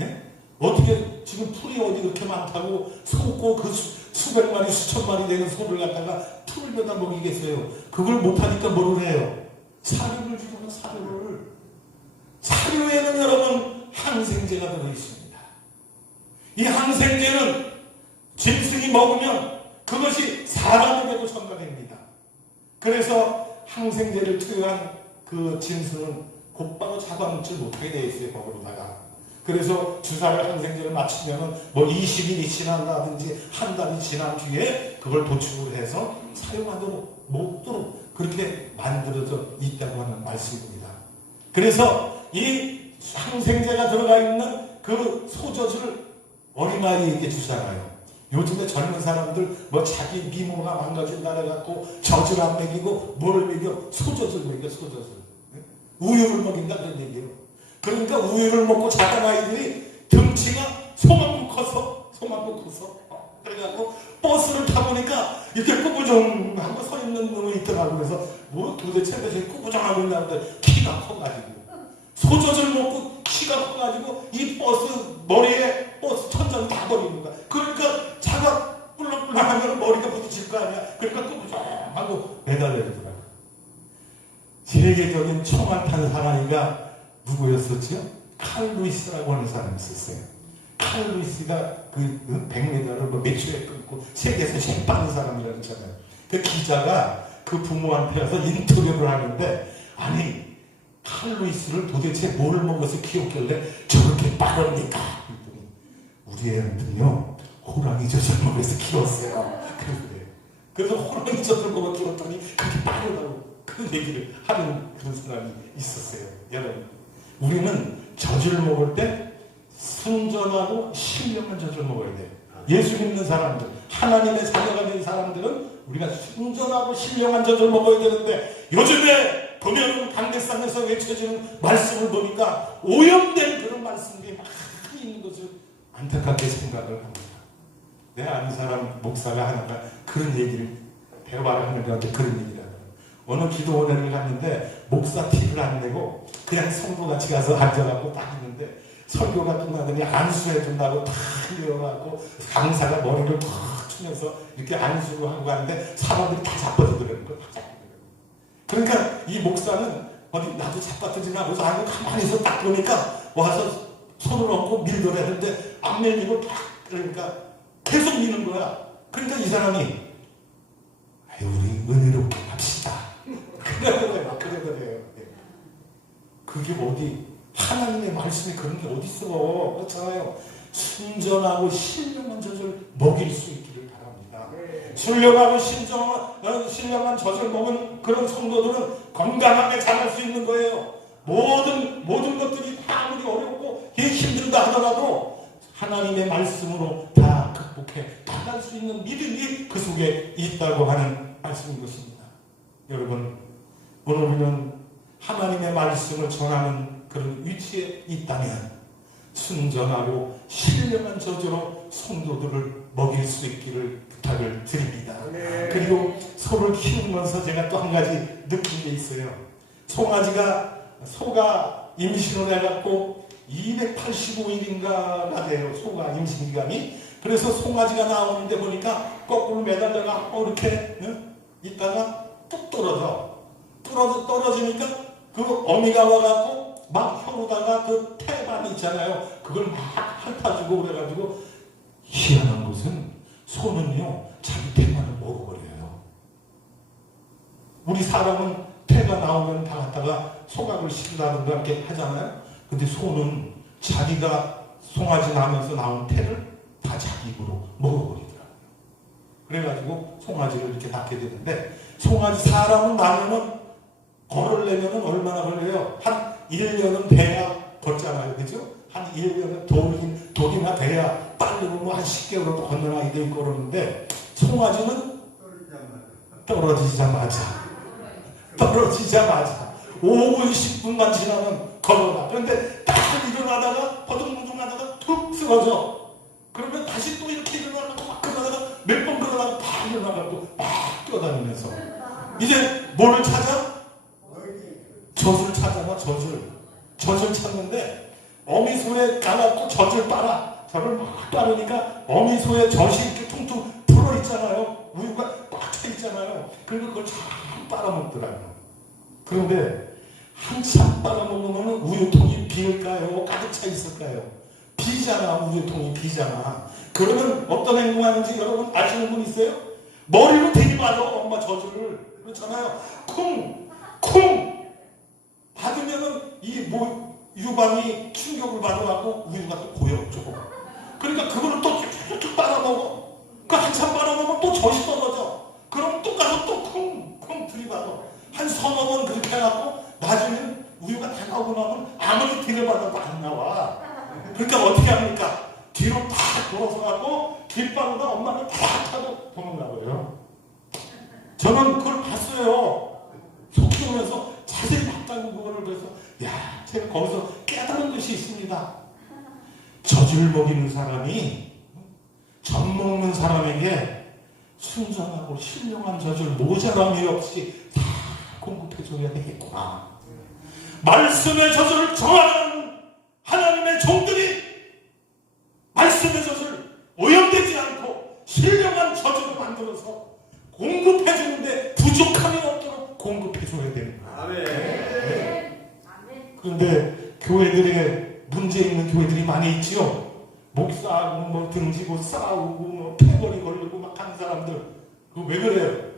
예? 어떻게 지금 풀이 어디 그렇게 많다고 소고 그 수백 마리 수천 마리 되는 소를 갖다가 풀을 벼다 먹이겠어요. 그걸 못하니까 뭐를 해요? 사료를 주잖아. 사료를. 사료에는 여러분 항생제가 들어있습니다. 이 항생제는 짐승이 먹으면 그것이 사람에게도 전가됩니다. 그래서 항생제를 투여한 그 짐승은 곧바로 잡아먹질 못하게 되어 있어요. 거기로다가. 그래서 주사를 항생제를 맞추면은 뭐 20일이 지난다든지 한 달이 지난 뒤에 그걸 도축을 해서 사용하도록 먹도록 그렇게 만들어져 있다고 하는 말씀입니다. 그래서 이 항생제가 들어가 있는 그 소젖을 어린아이에게 주잖아요. 요즘에 젊은 사람들 뭐 자기 미모가 망가진다 해갖고 젖을 안 먹이고 뭘 먹여? 소젖을 먹여, 소젖을. 우유를 먹인다 그런 얘기예요. 그러니까 우유를 먹고 자란 아이들이 등치가 소만큼 커서 그래갖고 버스를 타보니까 이렇게 꾸부정하고 서 있는 놈이 있더라고. 그래서 뭐 도대체 왜 저렇게 꾸부정하고 있나는데 키가 커가지고 소젖을 먹고 키가 커가지고 이 버스 머리에 버스 천장 다 버리는 거야. 그러니까 차가 뿔렁뿔렁하면 머리가 부딪힐 거 아니야. 그러니까 꾸부정하고 매달려야 되더라고. 세계적인 총알탄 사나이가 누구였었죠? 칼 루이스라고 하는 사람이 있었어요. 칼 루이스가 그 100m를 뭐 몇 초에 끊고 세계에서 제일 빠른 사람이라고 했잖아요. 그 기자가 그 부모한테 와서 인터뷰를 하는데, 아니 칼 루이스를 도대체 뭘 먹어서 키웠길래 저렇게 빠릅니까? 우리 애는요 호랑이 젖을 먹어서 키웠어요. 그래서 호랑이 젖을 먹어 키웠더니 그렇게 빠르다고 그런 얘기를 하는 그런 사람이 있었어요. 여러분, 우리는 젖을 먹을 때 순전하고 신령한 젖을 먹어야 돼요. 예수 믿는 사람들, 하나님의 자녀가 된 사람들은 우리가 순전하고 신령한 젖을 먹어야 되는데, 요즘에 보면 강대상에서 외쳐지는 말씀을 보니까 오염된 그런 말씀이 많이 있는 것을 안타깝게 생각을 합니다. 내 아는 사람 목사가 하나가 그런 얘기를 대화를 하는데 그런 얘기를 하더라고요. 어느 기도원회를 갔는데 목사 티를 안 내고 그냥 성도같이 가서 앉아갖고 딱 있는데, 설교가 끝나더니 안수해 준다고 다 흘려갖고 강사가 머리를 탁 치면서 이렇게 안수를 하고 가는데 사람들이 다 자빠지더라는 거예요. 그러니까 이 목사는 어디 나도 자빠지나 하고서 아니고 가만히 있어 딱 보니까 와서 손을 얹고 밀더라는데 안 밀리고 딱, 그러니까 계속 미는 거야. 그러니까 이 사람이 아유 우리 은혜롭게 합시다. 그러더래요. 그게 어디 하나님의 말씀이 그런 게 어디 있어? 그렇잖아요. 순전하고 신령한 젖을 먹일 수 있기를 바랍니다. 순령하고 신령한 젖을 먹은 그런 성도들은 건강하게 자랄 수 있는 거예요. 모든 것들이 다 아무리 어렵고 힘들다 하더라도 하나님의 말씀으로 다 극복해 나갈 수 있는 믿음이 그 속에 있다고 하는 말씀인 것입니다. 여러분, 오늘 우리는 하나님의 말씀을 전하는 그런 위치에 있다면 순전하고 신령한 젖으로 성도들을 먹일 수 있기를 부탁을 드립니다. 그리고 소를 키우면서 제가 또 한 가지 느낀 게 있어요. 소가 임신을 해갖고 285일인가가 돼요. 소가 임신기간이. 그래서 송아지가 나오는데 보니까 거꾸로 매달려갖고 이렇게 있다가 뚝 떨어지니까 그 어미가 와갖고 막 혀로다가 그 태반이 있잖아요. 그걸 막 핥아주고 그래가지고, 희한한 것은 소는요 자기 태반을 먹어버려요. 우리 사람은 태가 나오면 다 갖다가 소각을 시킨다든가 이렇게 하잖아요. 근데 소는 자기가 송아지 나면서 나온 태를 다 자기 입으로 먹어버리더라고요. 그래가지고 송아지를 이렇게 낳게 되는데, 송아지 사람은 나면은 걸으려면 얼마나 걸려요? 한 1년은 돼야 걷잖아요. 그죠? 한 1년은 독이나 돼야 빨리 보면 한 10개월도 걷는 아이도 있고 그러는데, 송아지는 떨어지자마자 5분 10분만 지나면 걸어가. 그런데 딱 일어나다가 버둥버둥하다가 툭 쓰러져. 그러면 다시 또 이렇게 일어나고 막 그러다가 몇 번 그러다가 다 일어나가고 막 뛰어다니면서 이제 뭐를 찾아? 젖을 찾아봐. 젖을 찾는데 어미소에 가갖고 젖을 빨아. 젖을 막 빨으니까 어미소에 젖이 이렇게 퉁퉁 불어있잖아요. 우유가 꽉 차있잖아요. 그러니까 그걸 잘 빨아먹더라고요. 그런데 한참 빨아먹으면 우유통이 비일까요? 가득 차 있을까요? 비잖아. 우유통이 비잖아. 그러면 어떤 행동하는지 여러분 아시는 분 있어요? 머리로 들이받아 엄마 젖을. 그렇잖아요. 쿵 받으면은 이게 유방이 충격을 받아갖고 우유가 또 고여져. 그러니까 그거를 또 쭉쭉 빨아먹어. 그 한참 빨아먹으면 또 젖이 떨어져. 그럼 또 가서 또 쿵쿵 들이받아. 한 서너 번 그렇게 해갖고 나중에는 우유가 다 나오고 나면 아무리 들여받아도 안 나와. 그러니까 어떻게 합니까? 뒤로 탁 돌아서 갖고 길바로다 엄마를 탁 하고 도망가버려요. 저는 그걸 봤어요. 속 쏘면서 자세히 봤다고 그거를. 그래서 야, 제가 거기서 깨달은 것이 있습니다. 젖을 먹이는 사람이 젖 먹는 사람에게 순전하고 신령한 젖을 모자람이 없이 다 공급해줘야 되겠구나. 말씀의 젖을 정하는 하나님의 종들이 말씀의 젖을 오염되지 않고 신령한 젖으로 만들어서 공급해주는데 부족함이 없도록 공급해줘야 됩니다. 그런데 교회들에 문제 있는 교회들이 많이 있지요. 목사하고 뭐 등지고 싸우고 뭐 패거리 걸리고 막 하는 사람들. 그거 왜 그래요?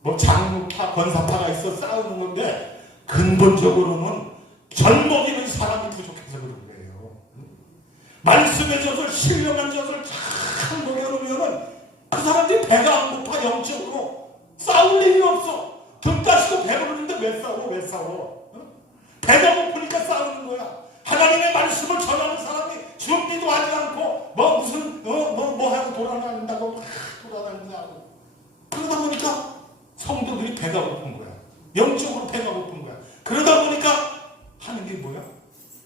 뭐 장로파 권사파가 있어 싸우는 건데 근본적으로는 젖 먹이는 사람이 부족해서 그런 거예요. 말씀의 젖을 신령한 젖을 잘 먹여놓으면은 그 사람들이 배가 안 고파 영적으로 싸울 일이 없어. 등 따시고 배부르는데 왜 싸워? 배가 고프니까 싸우는 거야. 하나님의 말씀을 전하는 사람이 준비도 하지 않고 뭐 무슨 뭐 하고 돌아다닌다고 막 돌아다닌다고. 그러다 보니까 성도들이 배가 고픈 거야. 영적으로 배가 고픈 거야. 그러다 보니까 하는 게 뭐야?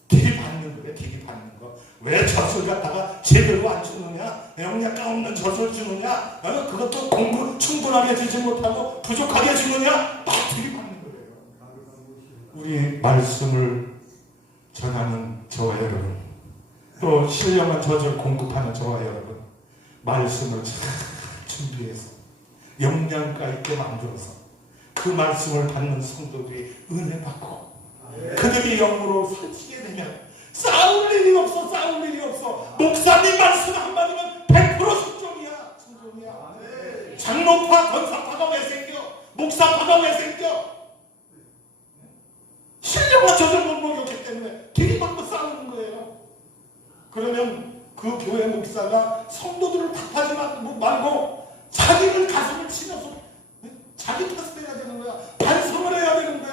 들이받는 거야. 들이받는 거. 왜 젖을 갖다가 제대로 안 주느냐? 영양가 없는 젖을 주느냐? 그것도 공부 충분하게 주지 못하고 부족하게 주느냐? 딱 들이받는 거예요. 우리 말씀을 전하는 저와 여러분, 또 신령한 젖을 공급하는 저와 여러분, 말씀을 잘 준비해서 영양가 있게 만들어서 그 말씀을 받는 성도들이 은혜 받고 그들이 영으로 살찌게 되면 싸울 일이 없어. 목사님 말씀 한마디면 100% 순종이야. 장로파 권사파가 왜 생겨? 목사파가 왜 생겨? 신령한 젖을 못 먹였기 때문에 길이받고 싸우는 거예요. 그러면 그 교회 목사가 성도들을 탓하지 말고 자기를 가슴을 치면서 자기 탓을 해야 되는 거야. 반성을 해야 되는 거야.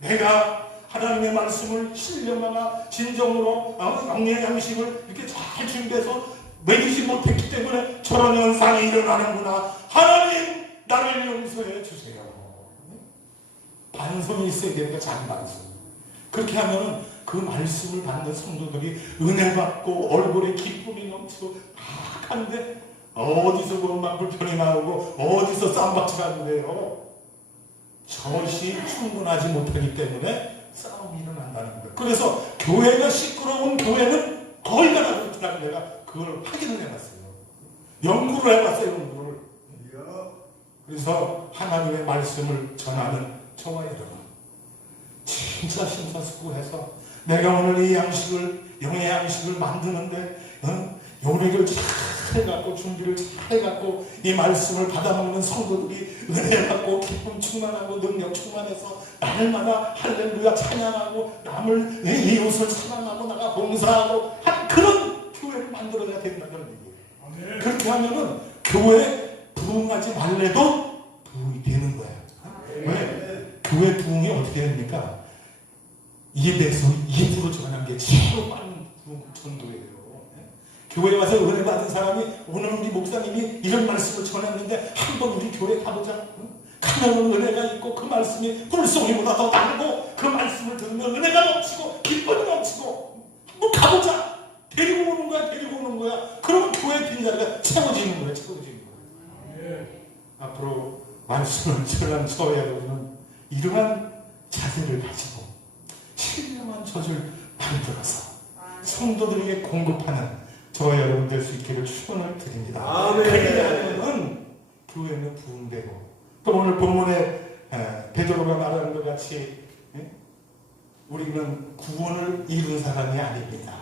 내가 하나님의 말씀을 신령하나 진정으로 영의 양식을 이렇게 잘 준비해서 먹이지 못했기 때문에 저런 현상이 일어나는구나. 하나님 나를 용서해 주세요. 반성이 있어야 되니까 자기 반성. 그렇게 하면은 그 말씀을 받는 성도들이 은혜 받고 얼굴에 기쁨이 넘치고 막 하는데 어디서 그만 불편이 나오고 어디서 쌈박질하는 거예요. 젖이 충분하지 못하기 때문에 싸움이 일어난다는 거예요. 그래서 교회가 시끄러운 교회는 거의 다 그렇다고 내가 그걸 확인을 해봤어요. 연구를 해봤어요. 연구를. 그래서 하나님의 말씀을 전하는 저와 여러분, 진짜 심사숙고해서 내가 오늘 이 양식을, 영의 양식을 만드는데 요리를 잘 해갖고 준비를 잘 해갖고 이 말씀을 받아먹는 성도들이 은혜 받고 기쁨 충만하고 능력 충만해서 날마다 할렐루야 찬양하고 남을 이웃을 사랑하고 나가 봉사하고 한 그런 교회를 만들어야 된다는 얘기예요. 그렇게 하면은 교회에 부흥하지 말래도 부흥이 되는 거야. 왜? 교회 부흥이 어떻게 됩니까? 예배에서 입으로 전하는 게 제일 많은 부흥 전도예요. 교회에 와서 은혜 받은 사람이 오늘 우리 목사님이 이런 말씀을 전했는데 한번 우리 교회 가보자. 가면 은혜가 있고 그 말씀이 꿀송이보다 더 나고 그 말씀을 들으면 은혜가 넘치고 기쁨이 넘치고 한번 가보자. 데리고 오는 거야. 그러면 교회 빈자리가 채워지는 거야. 앞으로 말씀을 전한 저와 여러분은 이러한 자세를 가지고 신령한 젖을 만들어서 성도들에게 공급하는 저와 여러분 될 수 있기를 축원을 드립니다. 그렇게 하면은 교회는 부흥되고 또 오늘 본문에 베드로가 말하는 것 같이 우리는 구원을 이룬 사람이 아닙니다.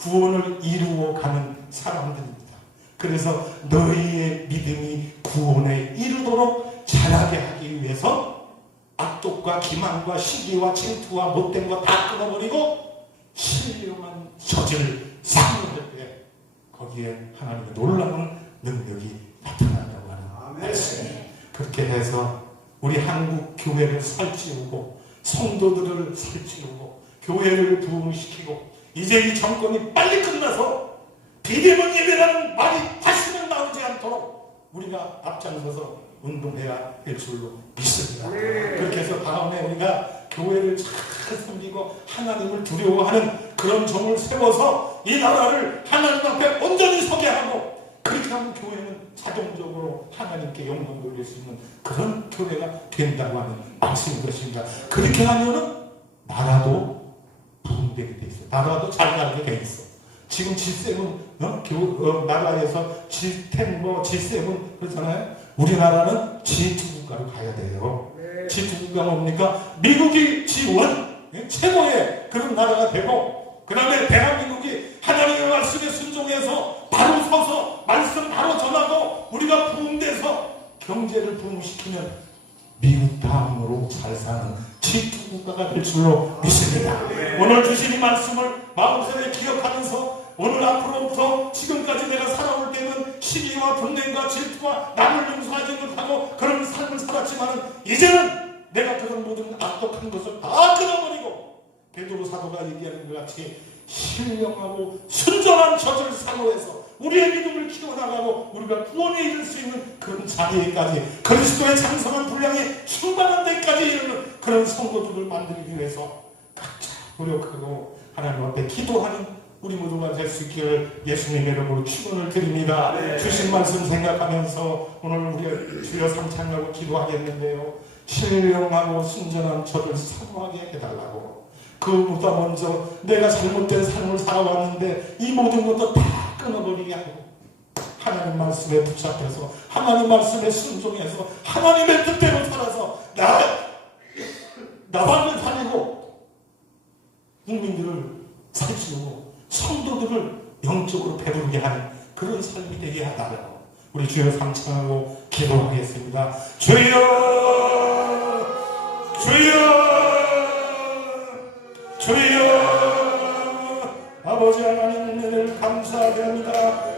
구원을 이루어 가는 사람들입니다. 그래서 너희의 믿음이 구원에 이르도록 자라게 하기 위해서 악독과 기만과 시기와 질투와 못된 거 다 끊어버리고 신령한 저지를 상응할 때 거기에 하나님의 놀라운 능력이 나타난다고 하는 말씀이에요. 그렇게 해서 우리 한국 교회를 살찌우고 성도들을 살찌우고 교회를 부흥시키고 이제 이 정권이 빨리 끝나서 비대면 예배라는 말이 다시는 나오지 않도록 우리가 앞장서서 운동해야 될 줄로 믿습니다. 그렇게 해서 다음에 우리가 교회를 잘 섬기고 하나님을 두려워하는 그런 종을 세워서 이 나라를 하나님 앞에 온전히 서게 하고 그렇게 하면 교회는 자동적으로 하나님께 영광 돌릴 수 있는 그런 교회가 된다고 하는 말씀인 것입니다. 그렇게 하면은 나라도 부흥되게 돼 있어. 나라도 잘 살게 돼 있어. 지금 G7 나라에서 G10 G7 그렇잖아요. 우리나라는 G2 국가로 가야 돼요. G2 국가가 뭡니까? 미국이 G1 최고의 그런 나라가 되고 그 다음에 대한민국이 하나님의 말씀에 순종해서 바로 서서 말씀 바로 전하고 우리가 부흥돼서 경제를 부흥시키면 미국 다음으로 잘 사는 G2 국가가 될 줄로 믿습니다. 오늘 주신 이 말씀을 마음속에 기억하면서 오늘 앞으로부터 지금까지 내가 살아올 때는 시기와 분쟁과 질투와 남을 용서하지 못하고 그런 삶을 살았지만 이제는 내가 그런 모든 악독한 것을 다 끊어버리고 베드로 사도가 얘기하는 것 같이 신령하고 순전한 젖을 사모해서 우리의 믿음을 키워나가고 우리가 구원에 이를 수 있는 그런 자리에까지 그리스도의 장성한 분량이 충만한 데까지 이르는 그런 성도들을 만들기 위해서 각자 노력하고 하나님 앞에 기도하는 우리 모두가 될 수 있기를 예수님의 이름으로 축원을 드립니다. 주신 말씀 생각하면서 오늘 우리 주여 삼창하고 기도하겠는데요. 신령하고 순전한 저를 사모하게 해달라고. 그보다 먼저 내가 잘못된 삶을 살아왔는데 이 모든 것도 다 끊어버리게 하고 하나님 말씀에 붙잡혀서 하나님 말씀에 순종해서 하나님의 뜻대로 살아서 나만을 살리고 국민들을 살찌우고 성도들을 영적으로 배부르게 하는 그런 삶이 되게 하다라고 우리 주여 삼창하고 기도하겠습니다. 주여 주여 주여 아버지 하나님 은혜를 감사합니다.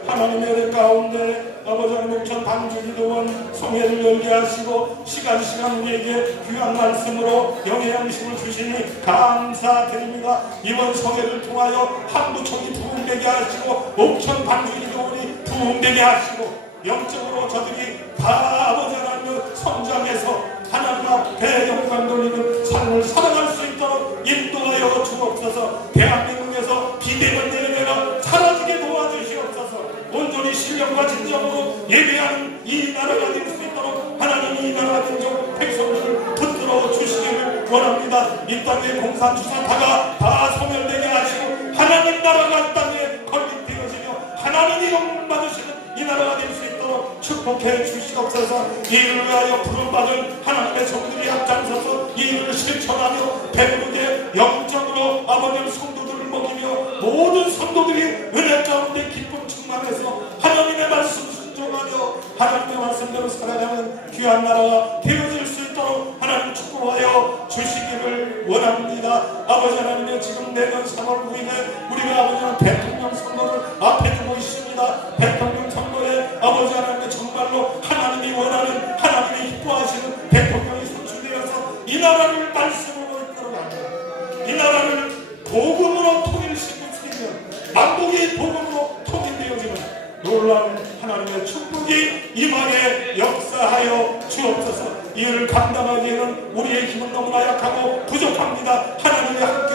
하나님의 은혜 가운데 아버지 하나님 옥천 방주기도원 성회를 열게 하시고 시간 우리에게 귀한 말씀으로 영의 양식을 주시니 감사드립니다. 이번 성회를 통하여 한부총이 부흥되게 하시고 옥천 방주기도원이 부흥되게 하시고 영적으로 저들이 다 아버지 하나님 성장해서 하나님 앞에 영광 돌리는 삶을 살아갈 수 있도록 인도하여 주옵소서. 대한민국에서 비대면 예배가 사라지게 도와주시옵소서. 온전히 신령과 진정으로 예배하는 이 나라가 될 수 있도록 하나님 이 나라 민족 백성들을 붙들어 주시기를 원합니다. 이 땅에 공산주사파가 다 소멸되게 하시고 하나님 나라가 이 땅에 건립되어지며 하나님이 영광 받으시는 이 나라가 될 수 있도록 축복해 주시옵소서. 이 일을 위하여 부름받은 하나님의 종들이 앞장서서 이 일을 실천하며 배부르게 영적으로 아버지의 성도들을 먹이며 모든 성도들이 은혜 가운데 기쁨 충만해서 하나님의 말씀 순종하며 하나님의 말씀대로 살아가는 귀한 나라가 되어질 수 있도록 하나님 축복하여 주시기를 원합니다. 아버지 하나님의 지금 내년 3월 9일에 우리가 아버지는 대통령 선거를 앞에 두고 있습니다. 대통령 선거에 아버지 하나님의 정말로 하나님이 원하는 하나님이 기뻐하시는 대통령이 선출되어서 이 나라를 말씀으로 이끌어가고 이 나라를 복음으로 통일시키면 만국이 복음으로 통일되어지는 놀라운 하나님의 축복이 임하게 역사하여 주옵소서. 이를 감당하기에는 우리의 힘은 너무나 약하고 부족합니다. 하나님이 함께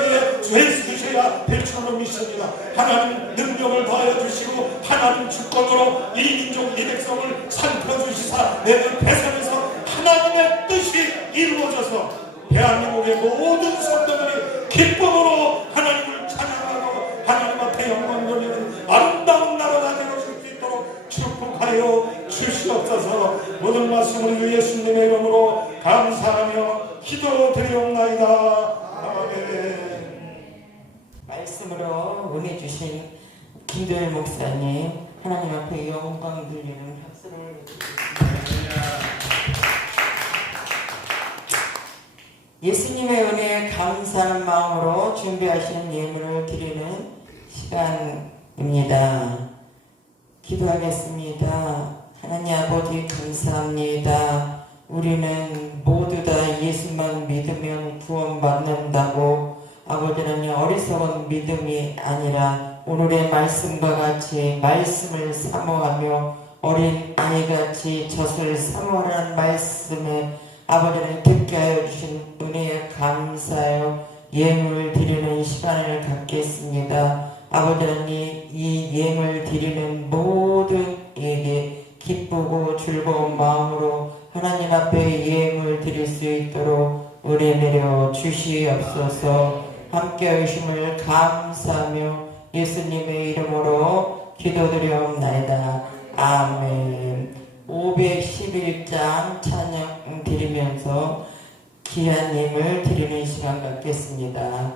해주셔야 될 줄로 믿습니다. 하나님 능력을 더하여 주시고 하나님 주권으로 이 민족 이 백성을 살펴주시사 내년 대선에서 하나님의 뜻이 이루어져서 대한민국의 모든 성도들이 기쁨으로 하나님을 찬양하고 하나님 앞에 영광 돌리는 아름다운 나라가 되어질 수 있도록 축복하여 주시옵소서. 모든 말씀을 주 예수님의 이름으로 감사하며 기도드리옵나이다. 아멘. 말씀으로 은혜 주신 김도일 목사님 하나님 앞에 영광 돌리는 박수를 예수님의 은혜에 감사하는 마음으로 준비하시는 예물을 드리는 시간입니다. 기도하겠습니다. 하나님 아버지 감사합니다. 우리는 모두 다 예수만 믿으면 구원받는다고 아버지는 어리석은 믿음이 아니라 오늘의 말씀과 같이 말씀을 사모하며 어린 아이같이 젖을 사모하라는 말씀에 아버지는 듣게 하여 주신 은혜에 감사하여 예물 드리는 시간을 갖겠습니다. 아버지는 이 예물 드리는 모든 이에게 기쁘고 즐거운 마음으로 하나님 앞에 예물 드릴 수 있도록 은혜 내려 주시옵소서. 함께 하심을 감사하며 예수님의 이름으로 기도드리옵나이다. 아멘. 511장 찬양 드리면서 귀한 예물 드리는 시간 갖겠습니다.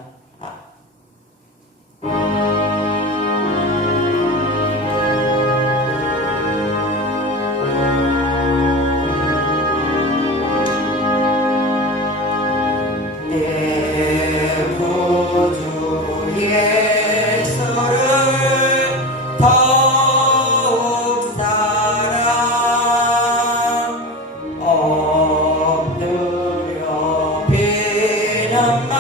내 구주 예수를 더욱 사랑 엎드려 비는 말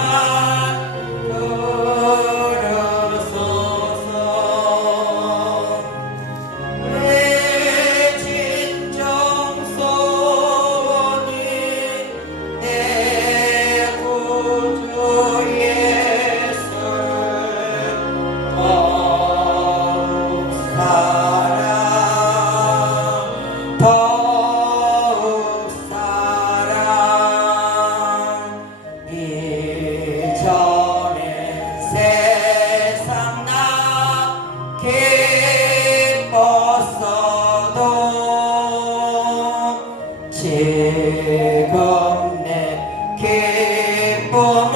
들으소서. 내 진정 소원이 내 구주 예수를 더욱 사랑 더욱 사랑. 이전엔 세상 나 기뻤어도 지금 내 기쁨은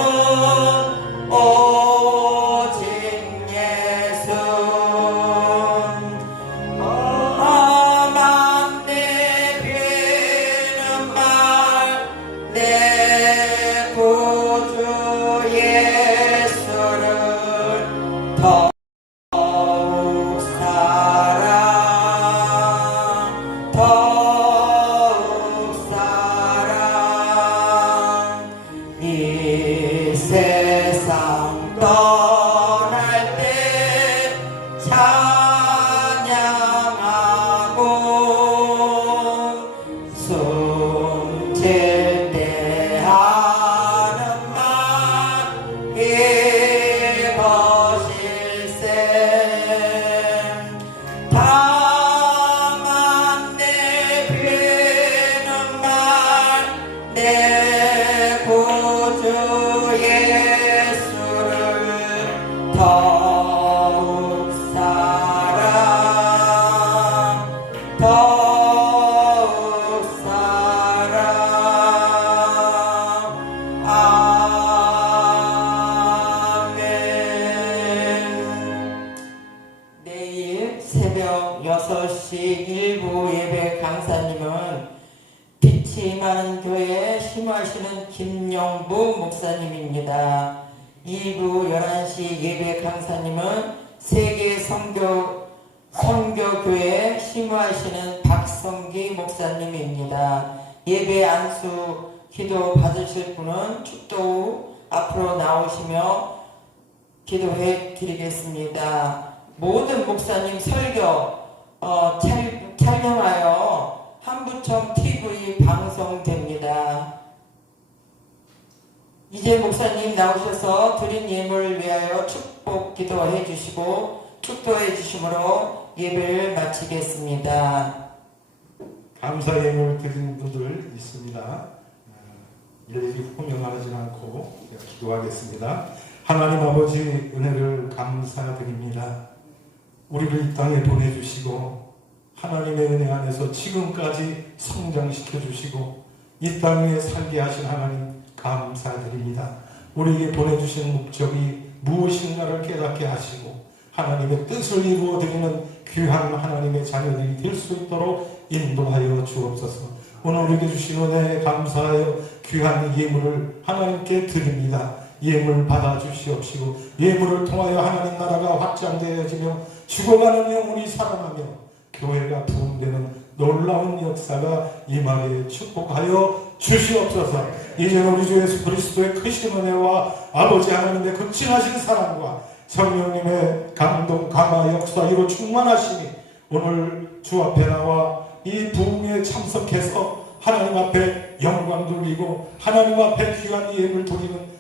오직 예수. 험한 내 비는 말 내 구주 예수를 더욱 사랑 더욱 사랑. 이 세상 떠날 때 찬양하고 숨질 때 하는 말 이것일세. 다만 내 비는 말 내 구주 예수를 더욱 사랑 더욱 사랑. 아멘. 내일 새벽 6시 일부 예배 강사님은 빛이 많은 교회에 심화하시는 김영부 목사님입니다. 2부 11시 예배 강사님은 세계 선교교회에 심화하시는 박성기 목사님입니다. 예배 안수 기도 받으실 분은 축도 후 앞으로 나오시며 기도해 드리겠습니다. 모든 목사님 설교 촬영하여 한부청 TV 방송됩니다. 이제 목사님 나오셔서 드린 예물을 위하여 축복 기도해 주시고 축도해 주심으로 예배를 마치겠습니다. 감사 예물 드린 분들 있습니다. 일일이 호명하지 않고 기도하겠습니다. 하나님 아버지 은혜를 감사드립니다. 우리를 이 땅에 보내주시고 하나님의 은혜 안에서 지금까지 성장시켜 주시고 이 땅에 살게 하신 하나님 감사드립니다. 우리에게 보내주신 목적이 무엇인가를 깨닫게 하시고 하나님의 뜻을 이루어드리는 귀한 하나님의 자녀들이 될 수 있도록 인도하여 주옵소서. 오늘 우리에게 주신 은혜에 감사하여 귀한 예물을 하나님께 드립니다. 예물 받아 주시옵시고 예물을 통하여 하나님 나라가 확장되어지며 죽어가는 영혼이 살아나며 교회가 부흥되는 놀라운 역사가 임하게 축복하여 주시옵소서. 이제는 우리 주 예수 그리스도의 크신 은혜와 아버지 하나님의 극진하신 사랑과 성령님의 감동 감화 역사로 충만하시니 오늘 주 앞에 나와 이 부흥에 참석해서 하나님 앞에 영광 돌리고 하나님 앞에 귀한 예물 드리는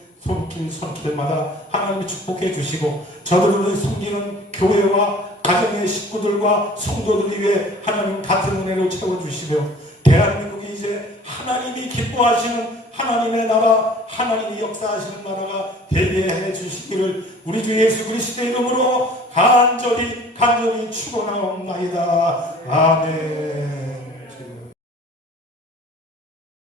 손길마다 하나님이 축복해 주시고 저들을 섬기는 교회와 가정의 식구들과 성도들 위해 하나님 같은 은혜를 채워주시며 대한민국이 이제 하나님이 기뻐하시는 하나님의 나라, 하나님이 역사하시는 나라가 되게 해 주시기를 우리 주 예수 그리스도의 이름으로 간절히 축원하옵나이다. 아멘.